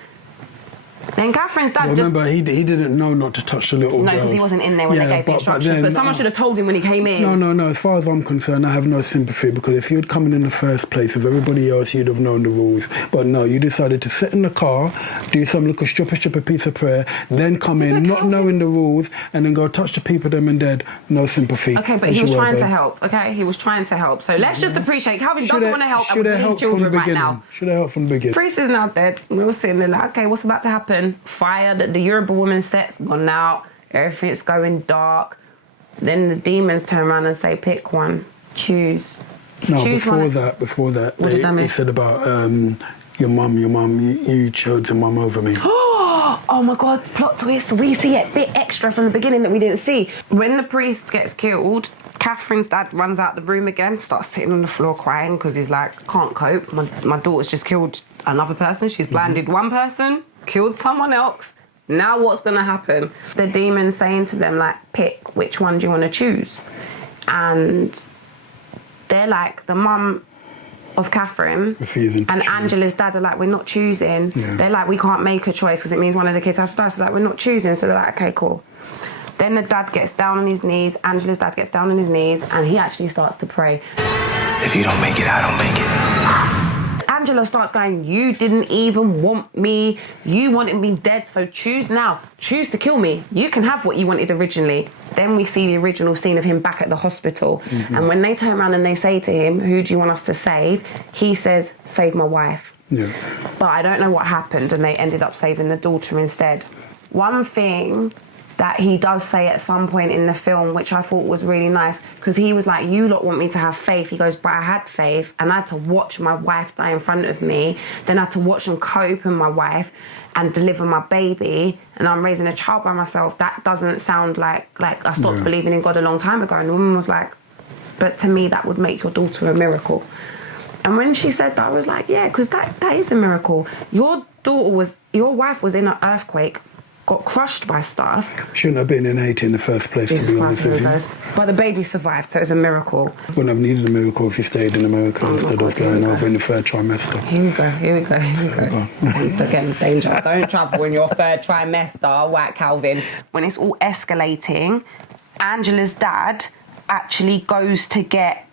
Then Catherine's dad remember, he didn't know not to touch the little girls. No, because he wasn't in there when they gave the instructions. But someone should have told him when he came in. No. As far as I'm concerned, I have no sympathy, because if you'd come in the first place with everybody else, you'd have known the rules. But no, you decided to sit in the car, do some little stripper piece of prayer, then come in, not knowing the rules, and then go touch the people them and dead. No sympathy. Okay, but he was trying to help, okay? He was trying to help. So let's just appreciate Calvin doesn't want to help and we're leave children right now. Should have helped from the beginning. Priest is now dead. We were sitting there like, okay, what's about to happen? Fire that the Yoruba woman set's gone out. Everything's going dark. Then the demons turn around and say, pick one. Choose. No, Choose before one. that, What did I miss? he said about your mum, you chose your mum over me. Oh my God, plot twist. We see a bit extra from the beginning that we didn't see. When the priest gets killed, Catherine's dad runs out the room again, starts sitting on the floor crying because he's like, can't cope. My daughter's just killed another person. She's blinded one person, killed someone else. Now what's going to happen? The demon's saying to them, like, pick, which one do you want to choose? And they're like, the mum of Catherine and Angela's dad are like, we're not choosing. Yeah. They're like, we can't make a choice because it means one of the kids has to die. So like, we're not choosing. So they're like, okay, cool. Then the dad gets down on his knees, Angela's dad gets down on his knees, and he actually starts to pray. If you don't make it, I don't make it. Angela starts going, you didn't even want me. You wanted me dead, so choose now. Choose to kill me. You can have what you wanted originally. Then we see the original scene of him back at the hospital. Mm-hmm. And when they turn around and they say to him, who do you want us to save? He says, save my wife. Yeah. But I don't know what happened, and they ended up saving the daughter instead. One thing that he does say at some point in the film, which I thought was really nice, because he was like, you lot want me to have faith. He goes, but I had faith, and I had to watch my wife die in front of me, then I had to watch them cut open my wife and deliver my baby, and I'm raising a child by myself. That doesn't sound like I stopped believing in God a long time ago. And the woman was like, but to me that would make your daughter a miracle. And when she said that, I was like, yeah, because that is a miracle. Your wife was in an earthquake, got crushed by stuff. Shouldn't have been in Haiti in the first place, to be honest with you. But the baby survived, so it was a miracle. Wouldn't have needed a miracle if you stayed in America instead of going over in the third trimester. Here we go. Again, danger. Don't travel in your third trimester, White Calvin. When it's all escalating, Angela's dad actually goes to get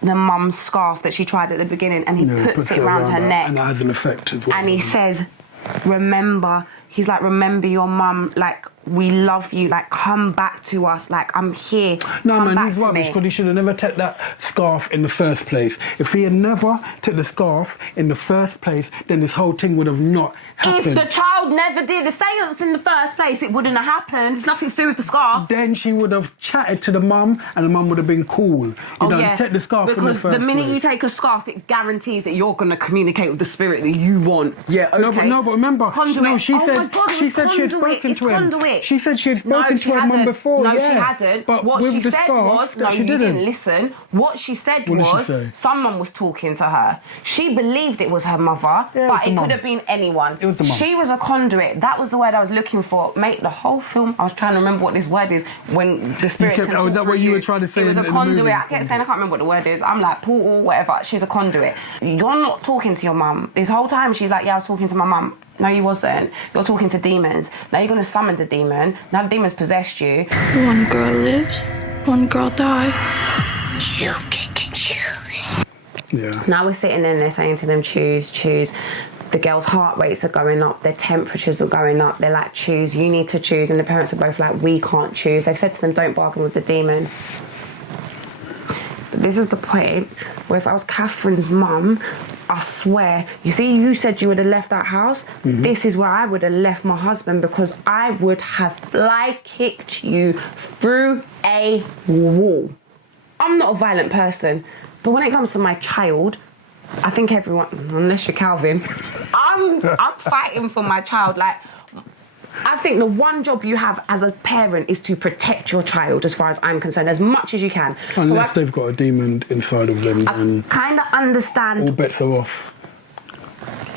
the mum's scarf that she tried at the beginning, and he puts it around her neck. And that has an effect as well. And he says, remember your mum, like, we love you, like, come back to us, like, I'm here. No, come man, he's rubbish, because he should have never taken that scarf in the first place. If he had never took the scarf in the first place, then this whole thing would have not happened. If the child never did the seance in the first place, it wouldn't have happened. It's nothing to do with the scarf. Then she would have chatted to the mum, and the mum would have been cool. Take the scarf in the first place. Because the minute you take a scarf, it guarantees that you're going to communicate with the spirit that you want. Yeah, okay. No, but remember, conduit. She said she had spoken to him. Conduit. She said she had spoken to her mum before. No, she hadn't. But what she said was, no, you didn't listen. What she said was, someone was talking to her. She believed it was her mother, but it could have been anyone. It was the mum. She was a conduit. That was the word I was looking for. Mate, the whole film, I was trying to remember what this word is when the spirits can talk is that what you were trying to say? It was a conduit. I kept saying I can't remember what the word is. I'm like, portal, whatever. She's a conduit. You're not talking to your mum. This whole time she's like, yeah, I was talking to my mum. No, you wasn't. You're talking to demons. Now you're going to summon the demon. Now the demon's possessed you. One girl lives, one girl dies. You get to choose. Yeah. Now we're sitting in there saying to them, choose, choose. The girls' heart rates are going up, their temperatures are going up. They're like, choose, you need to choose. And the parents are both like, we can't choose. They've said to them, don't bargain with the demon. But this is the point where if I was Catherine's mum, I swear, you see, you said you would have left that house. Mm-hmm. This is where I would have left my husband, because I would have fly kicked you through a wall. I'm not a violent person, but when it comes to my child, I think everyone, unless you're Calvin, I'm fighting for my child. Like, I think the one job you have as a parent is to protect your child, as far as I'm concerned, as much as you can. Unless they've got a demon inside of them, then I kind of understand. All bets are off.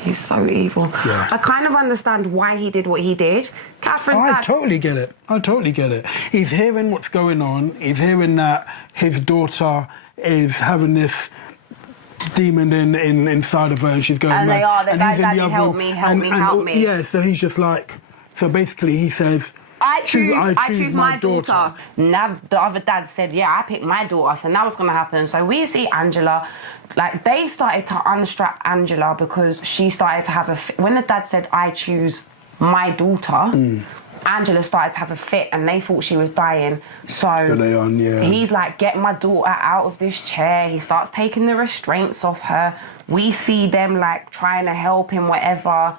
He's so evil. Yeah. I kind of understand why he did what he did. Catherine's dad... I totally get it. He's hearing what's going on. He's hearing that his daughter is having this demon inside of her, and she's going And mad. they are, the And guy, he's in the Daddy, other help room, me, help me, and help me. Yeah, so he's just like, so basically he says, I choose my daughter. Now the other dad said, yeah, I picked my daughter, so now what's going to happen? So we see Angela, like they started to unstrap Angela because she started to have when the dad said, I choose my daughter, Angela started to have a fit and they thought she was dying. So he's like, get my daughter out of this chair. He starts taking the restraints off her. We see them like trying to help him, whatever.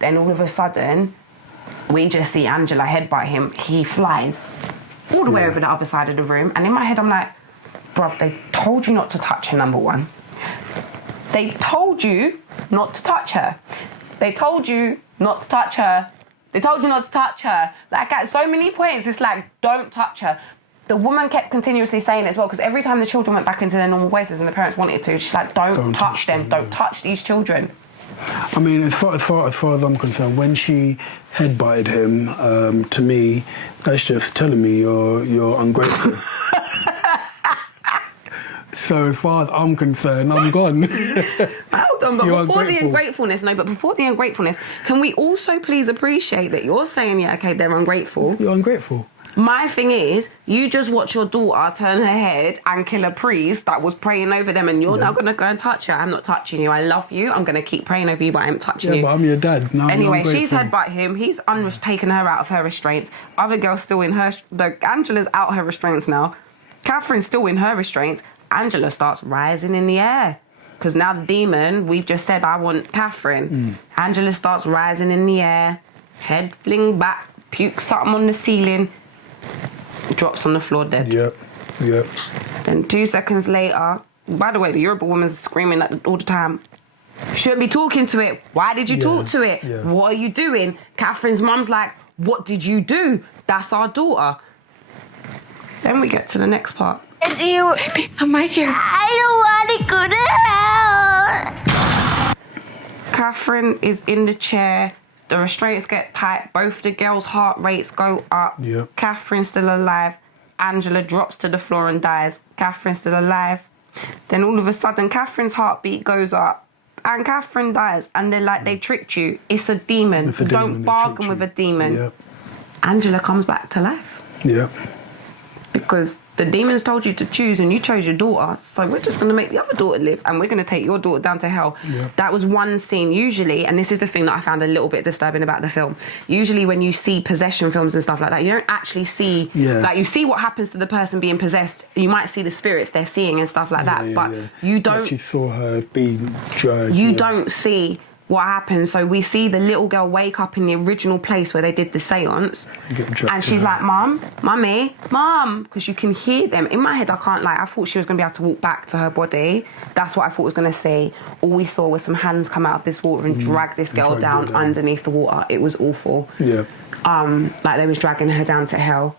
Then all of a sudden, we just see Angela headbutt him. He flies all the way over the other side of the room. And in my head, I'm like, bruv, they told you not to touch her, number one. They told you not to touch her. They told you not to touch her. They told you not to touch her. Like, at so many points, it's like, don't touch her. The woman kept continuously saying it as well, because every time the children went back into their normal voices and the parents wanted to, she's like, don't touch them. Don't touch these children. I mean, as far as I'm concerned, when she headbutted him, to me, that's just telling me you're ungrateful. So as far as I'm concerned, I'm gone. Hold on, but before the ungratefulness, can we also please appreciate that you're saying, yeah, okay, they're ungrateful. You're ungrateful. My thing is, you just watch your daughter turn her head and kill a priest that was praying over them, and you're now going to go and touch her. I'm not touching you. I love you. I'm going to keep praying over you, but I'm touching you. Yeah, but I'm your dad. No, anyway, she's headbutt him. He's taken her out of her restraints. Other girl's still in her... Angela's out her restraints now. Catherine's still in her restraints. Angela starts rising in the air. Because now the demon, we've just said, I want Catherine. Angela starts rising in the air. Head fling back. Pukes something on the ceiling. Drops on the floor dead. Yep. Then 2 seconds later, by the way, the Yoruba woman's screaming all the time. Shouldn't be talking to it. Why did you talk to it? Yeah. What are you doing? Catherine's mum's like, what did you do? That's our daughter. Then we get to the next part. I'm right here. I don't want to go to hell. Catherine is in the chair. The restraints get tight. Both the girls' heart rates go up. Yep. Catherine's still alive. Angela drops to the floor and dies. Catherine's still alive. Then all of a sudden, Catherine's heartbeat goes up. And Catherine dies. And they're like, they tricked you. It's a demon. Don't bargain with a demon. Yep. Angela comes back to life. Yep. Because the demons told you to choose and you chose your daughter. So we're just going to make the other daughter live and we're going to take your daughter down to hell. Yep. That was one scene. Usually, and this is the thing that I found a little bit disturbing about the film, usually when you see possession films and stuff like that, you don't actually see, like you see what happens to the person being possessed. You might see the spirits they're seeing and stuff like that, but you don't... Like you saw her being dragged. You don't see what happens. So we see the little girl wake up in the original place where they did the seance, and she's like, Mum, Mummy, Mum, because you can hear them. In my head, I can't lie, I thought she was going to be able to walk back to her body. That's what I thought was going to see. All we saw was some hands come out of this water and drag this girl down underneath the water. It was awful. Yeah. Like they was dragging her down to hell.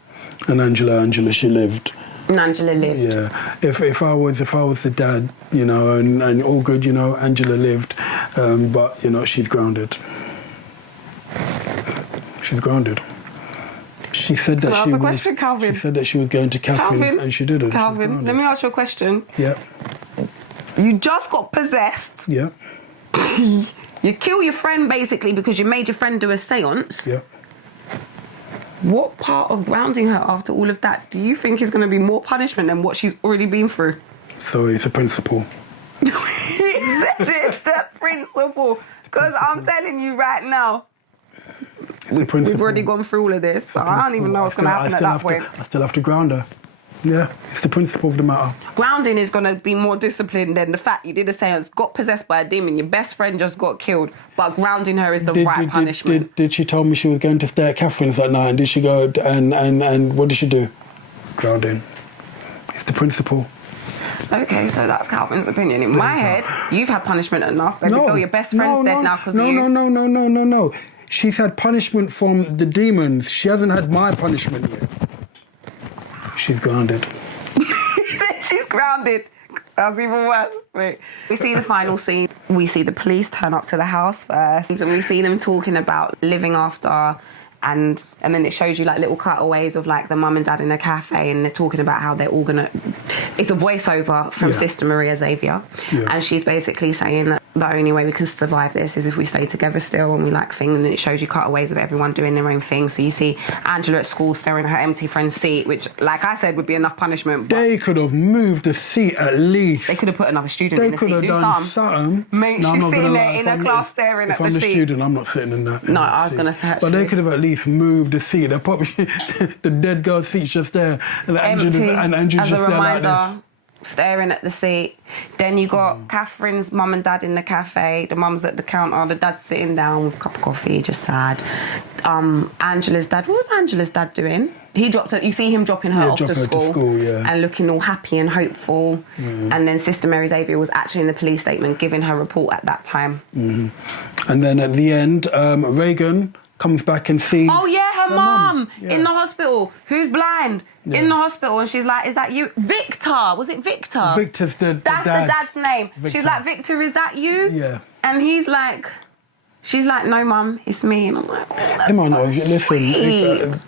And Angela, she lived. And Angela lived. Yeah. If I was the dad, you know, and all good, you know, Angela lived, but you know, she's grounded. She's grounded. She said that she was. Question, Calvin? She said that she was going to Catherine, and she didn't. Calvin, let me ask you a question. Yeah. You just got possessed. Yeah. You kill your friend basically because you made your friend do a seance. Yeah. What part of grounding her after all of that do you think is going to be more punishment than what she's already been through? So it's a principle. He said it's the principle. Because I'm telling you right now, we've already gone through all of this. So I don't even know what's going to happen at that point. I still have to ground her. Yeah, it's the principle of the matter. Grounding is going to be more disciplined than the fact you did a seance, got possessed by a demon, your best friend just got killed, but grounding her is the right punishment. Did she tell me she was going to stay at Catherine's that night, and did she go, and what did she do? Grounding. It's the principle. Okay, so that's Calvin's opinion. In my head, you've had punishment enough. Baby girl, your best friend's dead now because of you. No. She's had punishment from the demons. She hasn't had my punishment yet. She's grounded. He said she's grounded. That's even worse. Wait. We see the final scene. We see the police turn up to the house first. And we see them talking about living after and then it shows you like little cutaways of like the mum and dad in a cafe, and they're talking about how they're all gonna. It's a voiceover from Sister Maria Xavier, and she's basically saying that the only way we can survive this is if we stay together still and we like things. And then it shows you cutaways of everyone doing their own thing. So you see Angela at school staring at her empty friend's seat, which, like I said, would be enough punishment. They could have moved the seat at least. They could have put another student in the seat. They could have done something. Mate, she's sitting there in a class staring at the seat. If I'm the student, I'm not sitting in that. No, I was going to say actually. But they could have at least moved the seat. They're probably the dead girl's seat's just there, and Angela's just there like this. Staring at the seat. Then you got Catherine's mum and dad in the cafe. The mum's at the counter. The dad's sitting down with a cup of coffee, just sad. Angela's dad. What was Angela's dad doing? He dropped her. You see him dropping her off to school, and looking all happy and hopeful. And then Sister Mary Xavier was actually in the police statement giving her report at that time. And then at the end, Reagan comes back and sees. Oh yeah, her mum in the hospital, who's blind. In the hospital, and she's like, "Is that you, Victor? Was it Victor? Victor's the That's dad. the dad's name." Victor. She's like, "Victor, is that you?" Yeah. And he's like, she's like, "No, mum, it's me." And I'm like, "Oh, that's Come on, so listen.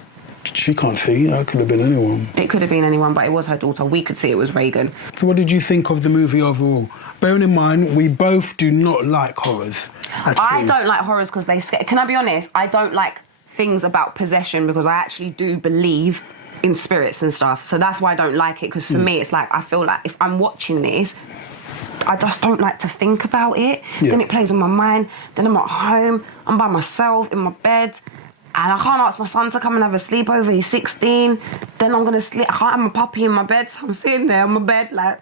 She can't see. It could have been anyone. It could have been anyone, but it was her daughter. We could see it was Reagan. So, what did you think of the movie overall? Bearing in mind, we both do not like horrors. I don't like horrors because they scare. Can I be honest? I don't like things about possession because I actually do believe in spirits and stuff. So that's why I don't like it, because for me, it's like, I feel like if I'm watching this, I just don't like to think about it. Then it plays on my mind. Then I'm at home, I'm by myself in my bed, and I can't ask my son to come and have a sleepover. He's 16. Then I'm going to sleep. I can't have my puppy in my bed, so I'm sitting there on my bed like,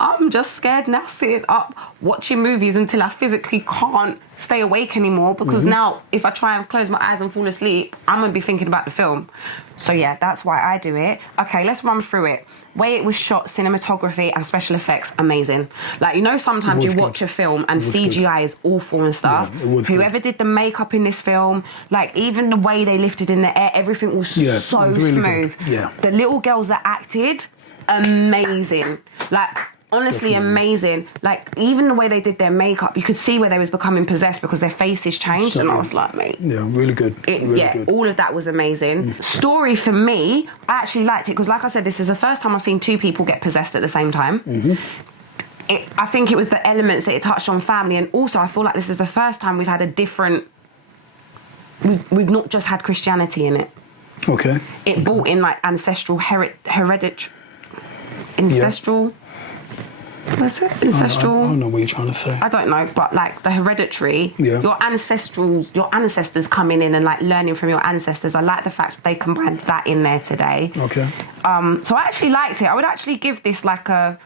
I'm just scared now, sitting up, watching movies until I physically can't stay awake anymore, because now if I try and close my eyes and fall asleep, I'm going to be thinking about the film. So yeah, that's why I do it. Okay, let's run through it. Way it was shot, cinematography and special effects, amazing. Like, you know, sometimes you watch a film and CGI is awful and stuff. Whoever did the makeup in this film, like even the way they lifted in the air, everything was so really smooth. The little girls that acted, amazing. Like, honestly, amazing. Like, even the way they did their makeup, you could see where they was becoming possessed because their faces changed. And I was like, mate. Yeah, really good. Good. All of that was amazing. Story, for me, I actually liked it because, like I said, this is the first time I've seen two people get possessed at the same time. I think it was the elements that it touched on family, and also I feel like this is the first time we've had a different... We've not just had Christianity in it. Okay. It brought in, like, ancestral, hereditary... Ancestral... What's it? Ancestral... I don't know what you're trying to say. I don't know, but like the hereditary, your ancestors coming in and like learning from your ancestors. I like the fact that they combined that in there today. Okay. So I actually liked it. I would actually give this like I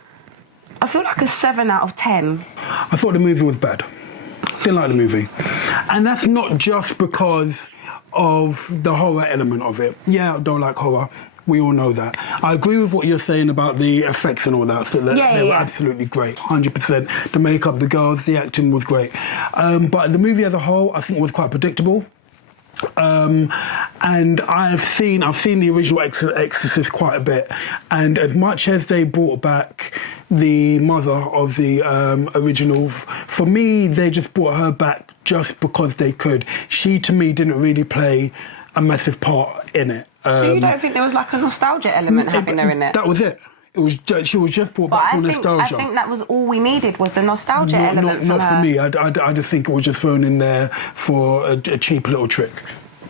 feel like a 7 out of 10. I thought the movie was bad. Didn't like the movie. And that's not just because of the horror element of it. Yeah, I don't like horror. We all know that. I agree with what you're saying about the effects and all that. So they were absolutely great, 100%. The makeup, the girls, the acting was great. But the movie as a whole, I think, was quite predictable. And I've seen the original Exorcist quite a bit. And as much as they brought back the mother of the original, for me, they just brought her back just because they could. She, to me, didn't really play a massive part in it. So you don't think there was like a nostalgia element having her in it? That was it. It was she was just brought back for nostalgia. I think that was all we needed, was the nostalgia element from her. Not for me. I just think it was just thrown in there for a cheap little trick.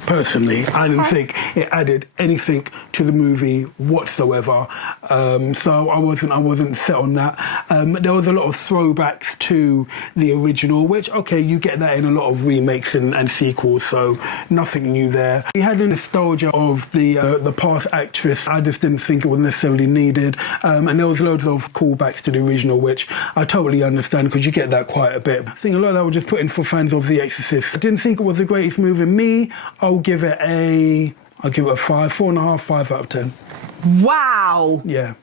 Personally, I didn't think it added anything to the movie whatsoever. So I wasn't set on that. There was a lot of throwbacks to the original, which, okay, you get that in a lot of remakes and sequels, so nothing new there. We had the nostalgia of the past actress. I just didn't think it was necessarily needed. And there was loads of callbacks to the original, which I totally understand, because you get that quite a bit. I think a lot of that was just put in for fans of The Exorcist. I didn't think it was the greatest movie. I'll give it a 4.5, 5 out of 10. Wow. Yeah.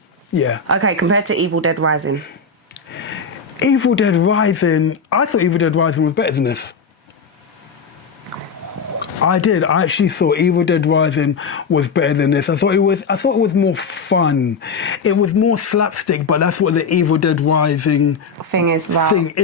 Okay, compared to Evil Dead Rising. Evil Dead Rising, I thought Evil Dead Rising was better than this. I did. I actually thought Evil Dead Rising was better than this. I thought it was more fun. It was more slapstick, but that's what the Evil Dead Rising thing is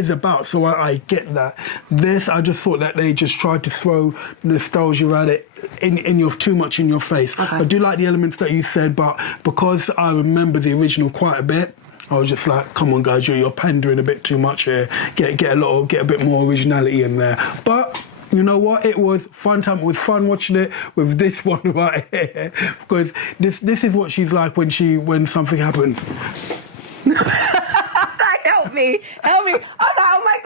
about. So I get that. This, I just thought that they just tried to throw nostalgia at it in your too much in your face. Okay. I do like the elements that you said, but because I remember the original quite a bit, I was just like, come on guys, you're pandering a bit too much here. Get a bit more originality in there. But you know what? It was fun time. It was fun watching it with this one right here, because this is what she's like when something happens. Help me. I'm like, oh my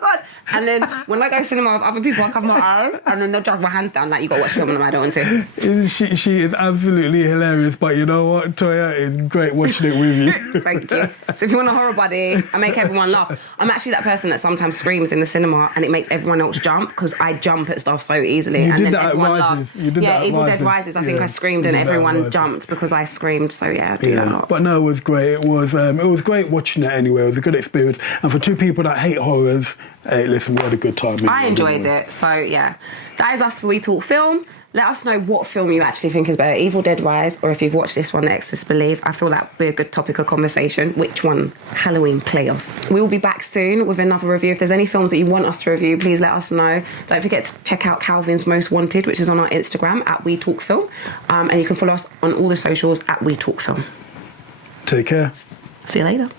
God. And then when I go cinema with other people, I cover my eyes and then they'll drag my hands down like, you got to watch film and I don't want to. She is absolutely hilarious, but you know what? Toya, it's great watching it with you. Thank you. So if you want a horror buddy, I make everyone laugh. I'm actually that person that sometimes screams in the cinema and it makes everyone else jump because I jump at stuff so easily. You and did then that everyone at laughs. Rises. Yeah, Evil Dead Rises. I think I screamed and everyone jumped because I screamed. So yeah, I do that a lot. But no, it was great. It was great watching it anyway. It was a good experience. And for two people that hate horrors, hey, listen, we had a good time. I enjoyed it. So yeah, that is us for We Talk Film. Let us know what film you actually think is better, Evil Dead Rise, or if you've watched this one, The Exorcist Believe. I feel that would be a good topic of conversation. Which one? Halloween playoff. We will be back soon with another review. If there's any films that you want us to review, please let us know. Don't forget to check out Calvin's Most Wanted, which is on our Instagram at We Talk Film. And you can follow us on all the socials at We Talk Film. Take care. See you later.